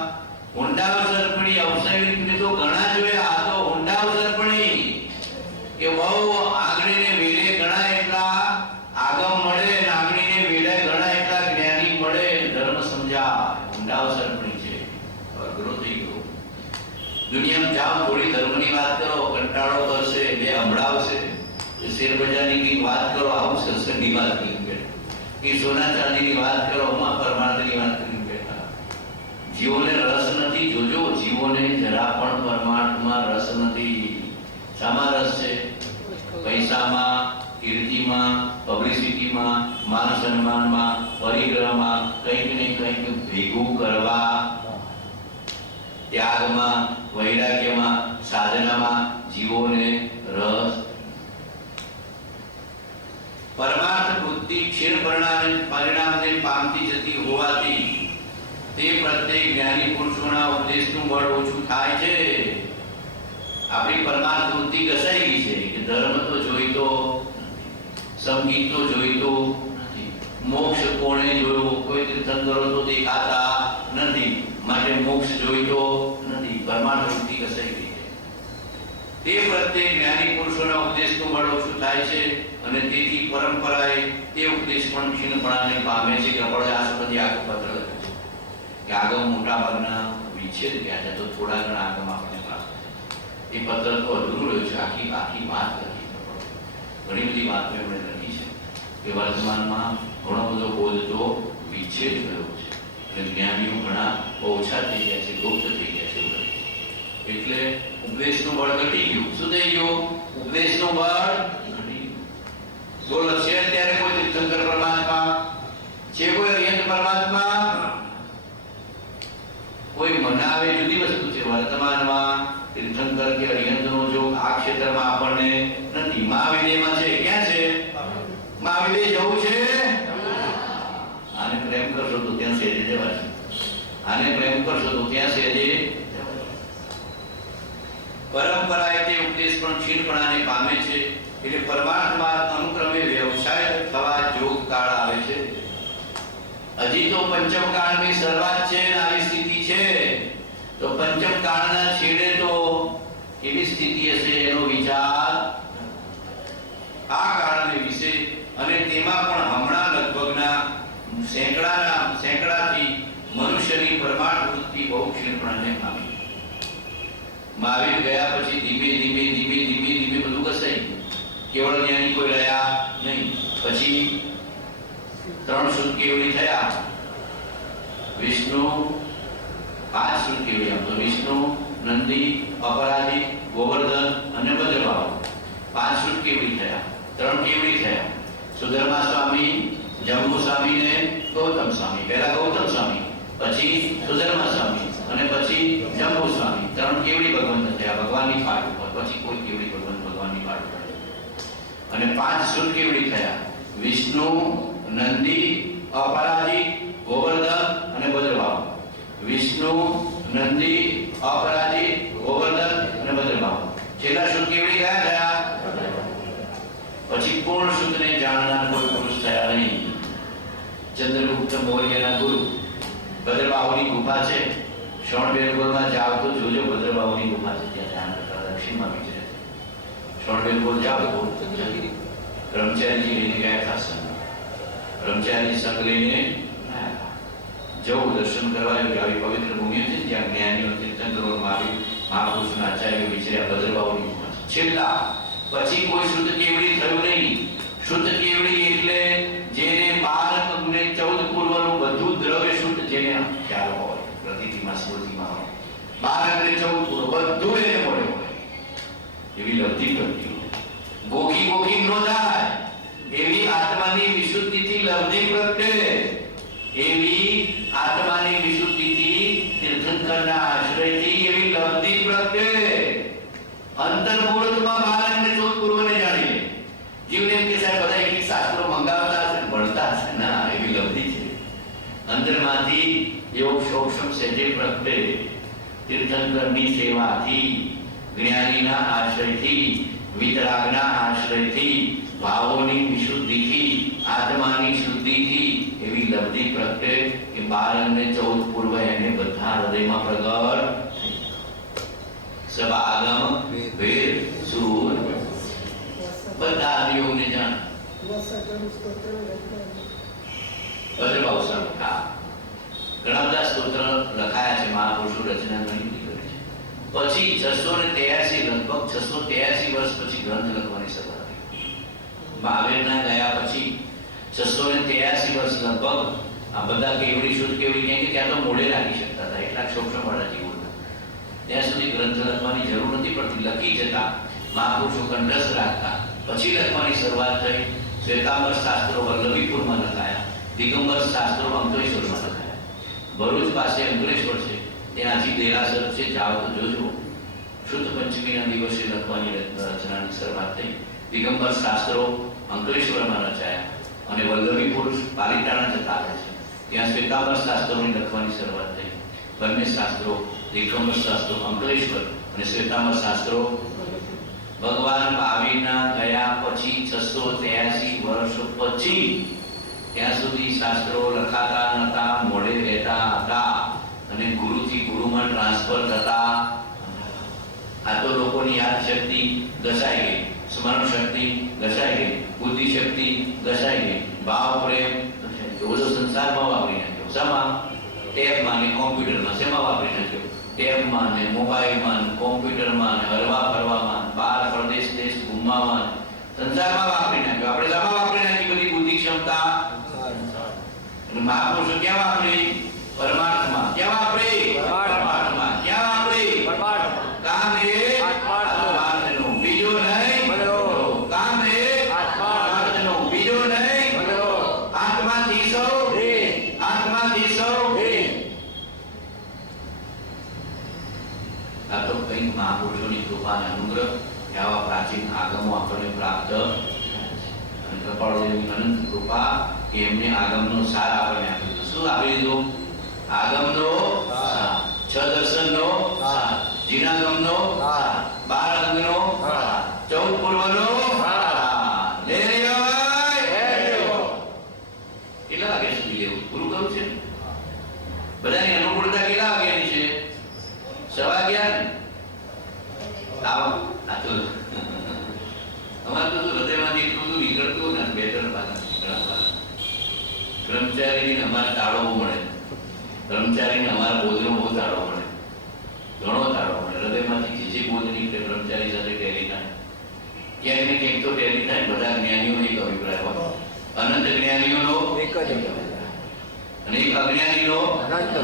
ઊંડા અવસર પડી અવસર તો ઘણા જોયા. આ તો ઊંડા અવસર પડી કે બહુ આગળીને વેળે ઘણા એટલા આગમ મળે, આગળીને વેળે ઘણા એટલા જ્ઞાની મળે, ધર્મ સમજા. ઊંડા અવસર પડી છે. અઘરો થઈ ગયો. દુનિયામાં જાઓ, થોડી ધર્મની વાત કરો, કંટાળો કરશે, બે હંભળાવશે. શેર બજારની કઈ વાત કરો, આવું સત્સંગની વાત કરી બેઠા. કે સોના ચાંદીની વાત કરો, માં પરમાર્થની વાત કરી બેઠા. જીવોને રસ નથી. જોજો, જીવોને જરા પણ પરમાર્થમાં રસ નથી. શામાં રસ છે? પૈસામાં, કીર્તિમાં, પબ્લિસિટીમાં, માન સન્માનમાં, પરિગ્રહમાં, કંઈક ને કંઈક ભેગું કરવા, ત્યાગમાં, વૈરાગ્યમાં, સાધનામાં જીવોને રસ. પરમાર્થ બુદ્ધિ ક્ષીર પરિણામને પામતી જતી હોવાથી તે પ્રત્યે જ્ઞાની પુરુષોના ઉપદેશનું બળ ઓછું થાય છે. આપણી પરમાર્થ બુદ્ધિ ઘસાઈ ગઈ છે કે ધર્મ તો જોઈતો નથી, સંગીત તો જોઈતો નથી, મોક્ષ કોણે જોયો? કોઈ તીર્થંકરો તો દેખાતા નથી, માટે મોક્ષ જોઈતો નથી. પરમાર્થ બુદ્ધિ ઘસાઈ ગઈ છે. તે પ્રત્યે જ્ઞાની પુરુષોના ઉપદેશનું બળ ઓછું થાય છે અને તેથી પરંપરાએ તે ઉપદેશ પણ ક્ષીણપણાને પામે છે. કૃપાળુદાસપતિ આગળ પત્ર લખ્યું છે કે આગમ મોટા ભાગના વિચ્છેદ ગયા છે, તો થોડા ઘણા આગમ આપણે પ્રાપ્ત. એ પત્ર તો અધૂરું રહ્યું છે. આખી વાત લખી. ઘણી બધી વાતો એમણે લખી છે કે વર્તમાનમાં ઘણો બધો બોધ તો વિચ્છેદ થયો છે અને જ્ઞાનીઓ ઘણા ઓછા થઈ ગયા છે, ગુપ્ત થઈ ગયા છે. એટલે ઉપદેશનું બળ ઘટી ગયું. શું થઈ ગયું? ઉપદેશનું બળ ઘટી ગયું. બોલો છે ત્યારે કોઈ તીર્થંકર પરમાત્મા મહાવીર જુદી વસ્તુ છે. વર્તમાનમાં તીર્થંકર કે અરિહંતનો જો આ ક્ષેત્રમાં આપણને નથી. મહાવીરમાં છે. ક્યાં છે? મહાવીર જવું છે. આને પ્રેમ કરશો તો ત્યાં સહેજે જવાશે. આને પ્રેમ કરશો તો ત્યાં સહેજે. પરંપરા એટલે ઉપદેશ પણ ક્ષીણપણાને પામે છે. એટલે પરમાત્મા અનુક્રમે વ્યવસાય થવા જોગ કાળ આવે છે. હજી તો પંચમ કાળની શરૂઆત છે. આવી સ્થિતિ છે તો પંચમ કાળના છેડે તો કેવી સ્થિતિ હશે એનો વિચાર આ કાળને વિશે. અને તેમાં પણ હમણાં લગભગના સેંકડાથી મનુષ્યની પરમાર્થ વૃત્તિ બહુ ક્ષીણપણાને પામી. મહાવીર ગયા પછી ધીમે ધીમે બધું કસાઈ. કેવળ જ્ઞાની કોઈ રહ્યા નહીં. પછી 3 શુદ્ધ કેવળી થયા. વિષ્ણુ 5 શુદ્ધ કેવળી. આમ તો વિષ્ણુ, નંદી, અપરાજી, ગોવર્ધન અને ભદ્રભાવ 5 શુદ્ધ કેવળી થયા. 3 કેવળી થયા. સુધર્મા સ્વામી, જંબુ સ્વામી ને ગૌતમ સ્વામી. પહેલા ગૌતમ સ્વામી, પછી સુધર્મા સ્વામી અને પછી જંબુ સ્વામી. 3 કેવળી ભગવાન થયા ભગવાનની પાઠ ઉપર. પછી કોઈ કેવળી ભગવાનની પાઠ ઉપર. અને 5 શુદ્ધ કેવળી થયા. વિષ્ણુ, નંદી, અપરાજી, ગોવર્ધન અને ભદ્રભાવ. વિષ્ણુ, નંદી, અપરાજી, ગોવર્ધન અને ભદ્રભાવ. છેલ્લા શુદ્ધ કેવળી કયા થયા? પછી પૂર્ણ શુદ્ધને જાણનાર કોઈ પુરુષ થયા નહીં. ચંદ્રગુપ્ત મૌર્યના ગુરુ. ભદ્રભાવની ગુફા છે. શ્રવણબેલગોળમાં જાવ તો જોજો. ભદ્રભાવની ગુફા છે. ત્યાં ધ્યાન કરતા દક્ષિણમાં વિચરે. શ્રવણબેલગોળ જાવ તો બ્રહ્મચારીજી લઈને ગયા હતા સંઘ. બ્રહ્મચારી સંઘ લઈને જવું દર્શન કરવા. આવી પવિત્ર ભૂમિ છે જ્યાં જ્ઞાનીઓ, તીર્થંકરો, મહાપુરુષોના આચાર્યો વિચર્યા. ભદ્રભાવની ગુફા છે. છેલ્લા પછી કોઈ શુદ્ધ કેવળી થયું નહીં. શુદ્ધ કેવળી એટલે જેને 12 અને 14 પૂર્વનું બધું દ્રવ્ય શુદ્ધ, જેને ખ્યાલ હોય, પ્રતીતિમાં સ્મૃતિમાં હોય. 12 અને 14 પૂર્વ બધું એને મળે હોય એવી લબ્ધિ કરતી હોય. ગોખી નો થાય એવી આત્માની વિશુદ્ધિથી લબ્ધિ પ્રગટે. એવી આત્માની વિશુદ્ધિથી તીર્થંકરના આશ્રયથી એવી લબ્ધિ પ્રગટે. અંતર્મુહૂર્તમાં 12 અને 14 પૂર્વને જાણી લે. જીવને એમ કે સાહેબ બધા એક શાસ્ત્રો મંગાવતા હશે, ભણતા હશે. ના, એવી લબ્ધિ છે. અંતરમાંથી યોગ સૌક્ષમ સહેજે પ્રગટે. તીર્થંકરની સેવાથી, જ્ઞાનીના આશ્રયથી, વિતરાગના આશ્રયથી, ભાવોની વિશુદ્ધિથી, આત્માની શુદ્ધિથી એવી લબ્ધિ પ્રગટે કે 12 અને 14 પૂર્વ એને બધા હૃદયમાં પ્રગટ. સબ આગમ વેદ સૂર બધા આદિઓને જાણ. ભદ્રભાવ સંખ્યા ઘણા બધા સ્તોત્ર લખાયા છે. મહાપુરુષો રચના ઘણી બધી કરી છે. પછી 683 લગભગ 683 વર્ષ પછી ગ્રંથ લખવાની શરૂઆત થઈ. મહાવીરના ગયા પછી 683 વર્ષ લગભગ આ બધા કેવડી શુદ્ધ કેવડી કે ત્યાં તો મોડે લાગી શકતા હતા. એટલા ક્ષોભવાળા જીવો હતા. ત્યાં સુધી ગ્રંથ લખવાની જરૂર નથી પડતી. લખી જતા મહાપુરુષો કંઠસ્થ રાખતા. પછી લખવાની શરૂઆત થઈ. શ્વેતાંબર શાસ્ત્રો વલ્લભીપુરમાં લખાયા. દિગંબર શાસ્ત્રો અંકલેશ્વરમાં લખાયા. ભરૂચ પાસે અંકલેશ્વર છે, ત્યાં હજી દેરાસર છે. જાઓ તો જોજો. શુદ્ધ પંચમીના દિવસે લખવાની રચનાની શરૂઆત થઈ. દિગંબર શાસ્ત્રો અંકલેશ્વરમાં રચાયા અને વલ્લભીપુર પાલિતાણા જતા રહે છે. ત્યાં શ્વેતાંબર શાસ્ત્રોની લખવાની શરૂઆત થઈ. બંને શાસ્ત્રો, દિગંબર શાસ્ત્રો અંકલેશ્વર અને શ્વેતાંબર શાસ્ત્રો ભગવાન મહાવીરના ગયા પછી 683 વર્ષ પછી ત્યાં સુધી શાસ્ત્રો લખાતા નતા, મોડે રહેતા હતા અને ગુરુથી ગુરુમાં ટ્રાન્સફર થતા. આ તો લોકોની યાદ શક્તિ ઘસાઈ ગઈ, સ્મરણ શક્તિ ઘસાઈ ગઈ, બુદ્ધિ શક્તિ ઘસાઈ ગઈ, ભાવ પ્રેમ બધો સંસારમાં વાપરી નાખ્યો. શામાં? ટેબમાં ને કોમ્પ્યુટરમાં. શેમાં વાપરી નાખ્યો? ટેબમાં ને મોબાઈલમાં ને કોમ્પ્યુટરમાં ને હરવા ફરવામાં, બહાર પ્રદેશ દેશ ઘૂમવામાં, સંસારમાં વાપરી નાખ્યો. આપણે શામાં વાપરી નાખી બધી બુદ્ધિ ક્ષમતા? મહાપુરુષો ક્યાં વાપરી? પરમાર્થમાં. ક્યાં વાપરી? પરમાર્થમાં. ક્યાં વાપરી? પરમાર્થમાં. કામ એ આત્માર્થનો, બીજો નહીં. કામ એ આત્માર્થનો, બીજો નહીં. આત્માથી સૌ, આત્માથી સૌ. મહાપુરુષોની કૃપા અને અનુગ્રહ આવા પ્રાચીન આગમો આપણને પ્રાપ્ત થયા છે. અને કપાળદેવની અનંત કૃપા કે એમને આગમનો સાર આપણને આપી દીધો. શું આપી દીધું? આગમનો સાર, છ દર્શનનો સાર, જીનાગમનો સાર, 12 અંગનો સાર, 14 પૂર્વનો સાર. લે રહ્યો ભાઈ, કેટલા વાગે સુધી લેવું? પૂરું કરવું છે. બધાની અનુકૂળતા કેટલા વાગ્યાની છે? 11:15 ને? આવો આ તો અમારે તો હૃદયમાંથી એટલું બધું નીકળતું ને, બે ત્રણ પાછા કર્મચારીને અમારે તાળો મળે, કર્મચારીને અમારા બોધનો બહુ તાળો મળે, ઘણો તાળો મળે. હૃદયમાંથી જે બોધ નીકળે કર્મચારી સાથે ટેલી થાય, ક્યાંક ને ક્યાંક તો ટેલી થાય. બધા જ્ઞાનીઓનો એક અભિપ્રાય હોય, અનંત જ્ઞાનીઓનો એક જ અભિપ્રાય અને એક અજ્ઞાનીનો અનંત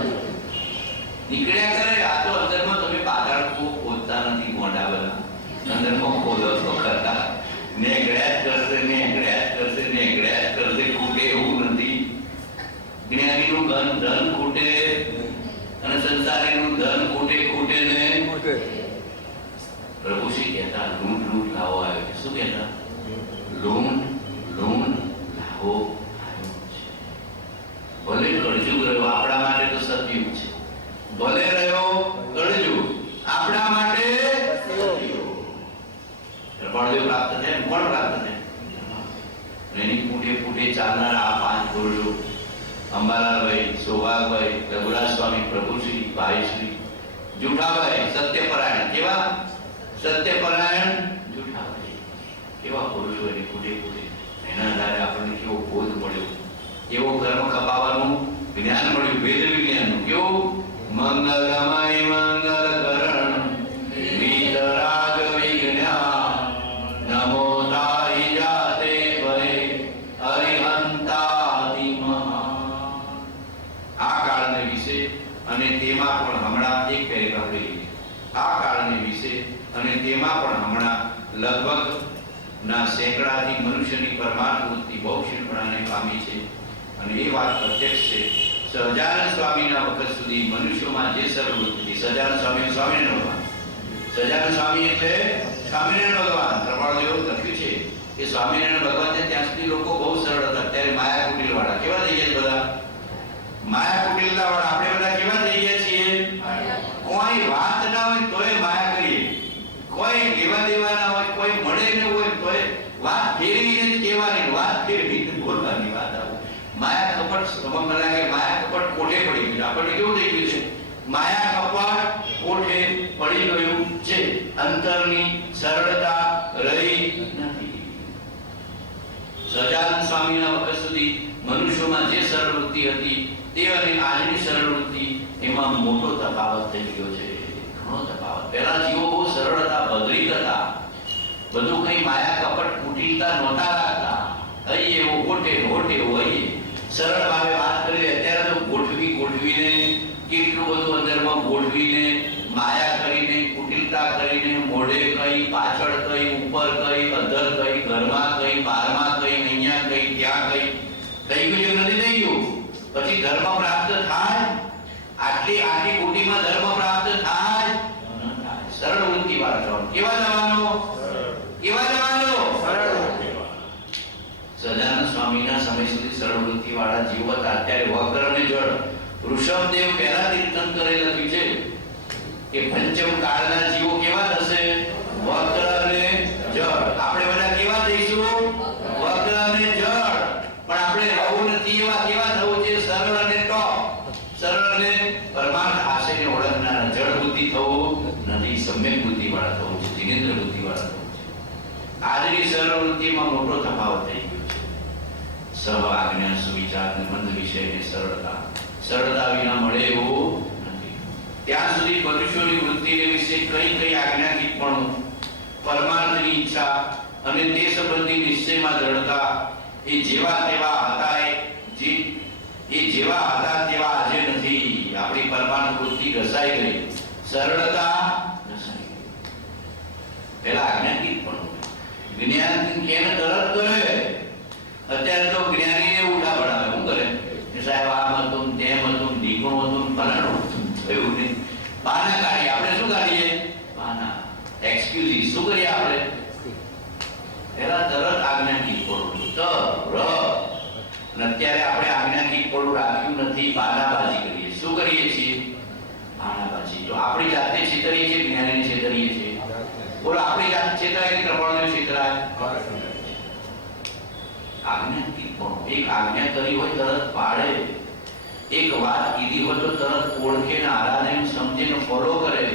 નીકળ્યા કરે. આ તો અંદરમાં તમે પાતાળ ખોદતા નથી, મોઢા બધા અંદરમાં ખોદો તો કરતા નેકળ્યા જ કરશે, નેકળ્યા જ કરશે, નેકળ્યા જ કરશે. ખૂટે એવું નથી. જ્ઞાનીનું ધન ખૂટે અને સંસારીનું ધન ખૂટે ને. પ્રભુશ્રી કહેતા લૂંટ લાવો આવ્યો છે. શું કહેતા? લૂંટ લાવો આવ્યો છે. ભલે કળજુગ રહ્યો આપણા માટે તો સતયુગ છે, ભલે રહ્યો કળજુગ આપણા માટે બળદેવ પ્રાપ્ત થાય. કોણ પ્રાપ્ત થાય? એની ફૂટે ચાલનાર આ 5 પુરુષો, અંબાલાલભાઈ, સૌભાગભાઈ, રઘુરાજ સ્વામી, પ્રભુશ્રી, ભાઈશ્રી, જુઠાભાઈ, સત્યપરાયણ. કેવા? સત્યપરાયણ જુઠાભાઈ. કેવા પુરુષો એની ફૂટે. એના આધારે આપણને કેવો બોધ મળ્યો, કેવો કર્મ કપાવવાનું જ્ઞાન મળ્યું, વેદ વિજ્ઞાનનું. કેવું? મંગલમય મંગલકરણ વિતરાગ વિજ્ઞાન નમો તાઈ જાતે ભય હરિહંતાદિ મહાન. આ કાળને વિશે અને તેમાં પણ હમણાં એક પેરેગ્રાફ લઈએ. આ કાળને વિશે અને તેમાં પણ હમણાં લગભગ ના સેંકડાથી મનુષ્યની પરમાર્થ વૃત્તિ બહુ ક્ષીણપણાને પામી છે. અને એ વાત પ્રત્યક્ષ છે. સહજાનંદ સ્વામીના વખત સુધી મનુષ્યોમાં જે સર્વવૃત્તિ, સહજાનંદ સ્વામી સ્વામિનારાયણ ભગવાન, સહજાનંદ સ્વામી એટલે સ્વામિનારાયણ ભગવાન. પ્રભાળદેવ લખ્યું છે કે સ્વામિનારાયણ ભગવાન ત્યાં સુધી લોકો બહુ સરળ હતા. ત્યારે માયા કુટિલ વાળા કેવા થઈ ગયા? બધા માયા કુટિલતા વાળા. આપણે બધા કેવા થઈ ગયા છીએ? કોઈ વાત ના હોય તોય માયા કરીએ, કોઈ લેવા દેવા ના હોય, કોઈ મળે ન હોય તોય વાત ફેરવીને જ કહેવાની, વાત ફેરવીને બોલવાની વાત આવે. માયા કપટ મને લાગે માયા કપટ કોઠે પડી ગયું. આપણને કેવું થઈ ગયું છે? માયા કપટ કોઠે પડી ગયું છે. અંતરની સરળતા રહી નથી. સહજાનંદ સ્વામીના વખત સુધી મનુષ્યોમાં જે સરળ વૃત્તિ હતી તે અને આજની સરળ વૃત્તિ એમાં મોટો તફાવત થઈ ગયો છે. ઘણો તફાવત. પહેલા જીવો બહુ સરળ હતા, ભદ્રિક હતા, બધું કઈ માયા કપટ કુટિલતા નહોતા રાખતા. અહીં એવો હોટે હોય સરળ ભાવે વાત કરી. અત્યારે તો ગોઠવીને કેટલું બધું અંદરમાં ગોઠવીને માયા કરીને, કુટિલતા કરીને, મોઢે કઈ, પાછળ કઈ, ઉપર કઈ, અધર કઈ, ઘરમાં કઈ, બહારમાં કઈ, અહીંયા કઈ, ત્યાં કઈ થઈ ગયું નથી થઈ ગયું. પછી ધર્મ પ્રાપ્ત થાય? આટલી કોટીમાં ધર્મ પ્રાપ્ત થાય? સરળ વૃત્તિ વાળા જવાનું. કેવા જવાનો? સરળ વૃત્તિ. સહજાનંદ સ્વામીના સમય સુધી સરળ વૃત્તિ વાળા જીવ હતા. અત્યારે વક્ર અને જળ. ઋષભદેવ પહેલા તીર્થંકરે લખ્યું છે કે પંચમ કાળના જીવો કેવા થશે? વક્ર અને જળ. આપણે બધા કેવા થઈશું? વક્ર અને જળ. પણ આપણે રહવું નથી એવા. કેવા થવું છે? સરળ અને ટોપ. સરળ અને પરમાર્થ આશયને ઓળખનારા. જળ બુદ્ધિ થવું નથી, સમ્યક બુદ્ધિ વાળા થવું છે, જિનેન્દ્ર બુદ્ધિ વાળા થવું છે. આજની સરળ વૃત્તિમાં મોટો તફાવત થઈ ગયો છે. સહ આજ્ઞા, સુવિચાર અને મંદ વિષયની સરળતા વિના મળે એવું નથી. ત્યાં સુધી મનુષ્યોની વૃત્તિને વિશે કઈ આજ્ઞાકીતપણું, પરમાર્થની ઈચ્છા અને તે સંબંધી નિશ્ચયમાં દ્રઢતા એ જેવા હતા તેવા આજે નથી. આપણી પરમાર્થ વૃત્તિ ઘસાઈ ગઈ, સરળતા ઘસાઈ ગઈ. પહેલા આજ્ઞાકીતપણું, જ્ઞાન કેને તરત કરે. અત્યારે તો જ્ઞાનીને ઉઠા પડાવે. શું કરે? સાહેબ આમ હતું, તેમ હતું, દીકણું હતું, ફલાણું હતું. એવું નહીં. બહાના કાઢીએ. આપણે શું કાઢીએ? બહાના. શીખવાડું રાખ્યું નથી, બાનાબાજી કરીએ. શું કરીએ છીએ? બાનાબાજી. તો આપણી જાતને છેતરીએ છીએ, જ્ઞાનીને છેતરીએ છીએ. બોલો, આપણી જાત છેતરાય કે કૃપાળુને છેતરાય? આજ્ઞા પણ એક આજ્ઞા કરી હોય તરત પાડે, એક વાત કીધી હોય તો તરત ઓળખે ને આરાધે સમજે ને ફોલો કરે.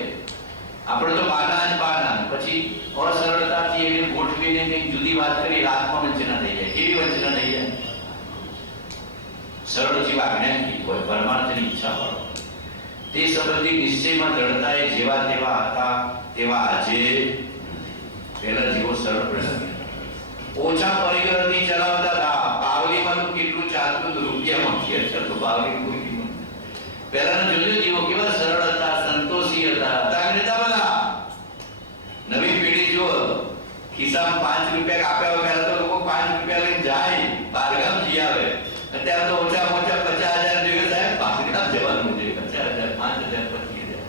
આપણે તો બાના જ બાના, પછી અસરળતાથી એને ગોઠવીને કંઈક જુદી વાત કરી, રાતમાં વંચના થઈ જાય. કેવી વંચના થઈ જાય? સરળ જીવ આજ્ઞાથી હોય, પરમાર્થની ઈચ્છા વાળો. તે સંબંધી નિશ્ચયમાં દ્રઢતા એ જેવા તેવા હતા તેવા આજે પહેલા જેવો સરળ પ્રસંગ. ઓછા પરિગ્રહથી ચલાવતા હતા. પાવલીમાં તો કેટલું ચાલતું હતું, રૂપિયામાં છે તો પાવલી કોઈ કિંમત. પહેલાના જોજો જીવો કેવા સરળ હતા, સંતોષી હતા, હતા બધા. નવી પેઢી જો ખિસ્સામાં 5 રૂપિયા આપ્યા હોય, પહેલા તો લોકો 5 રૂપિયા લઈને જાય, બારગામ જઈ આવે. અત્યારે તો ઓછામાં ઓછા 50,000 જોઈએ સાહેબ, બારગામ જવાનું છે. 50,000, 5,000, 25,000.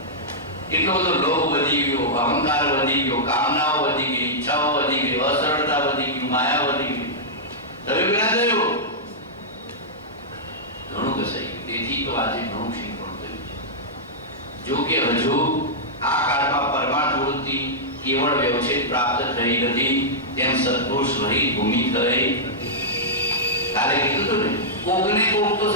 એટલો બધો લોભ વધી ગયો, અહંકાર વધી ગયો, કામનાઓ વધી ગઈ, ઈચ્છાઓ વધી ગઈ, અસરળતા વધી ગઈ, માયા વધી ગઈ. થયું કે ના થયું? ઘણું કસાઈ ગયું. તેથી તો આજે ઘણું શીખવાનું થયું છે. જો કે હજુ આ કાળમાં પરમાર્થ વૃત્તિ કેવળ વ્યવચ્છેદ પ્રાપ્ત થઈ નથી, તેમ સત્પુરુષ રહી ભૂમિ થઈ. કાલે કીધું હતું ને, કોકને કોક તો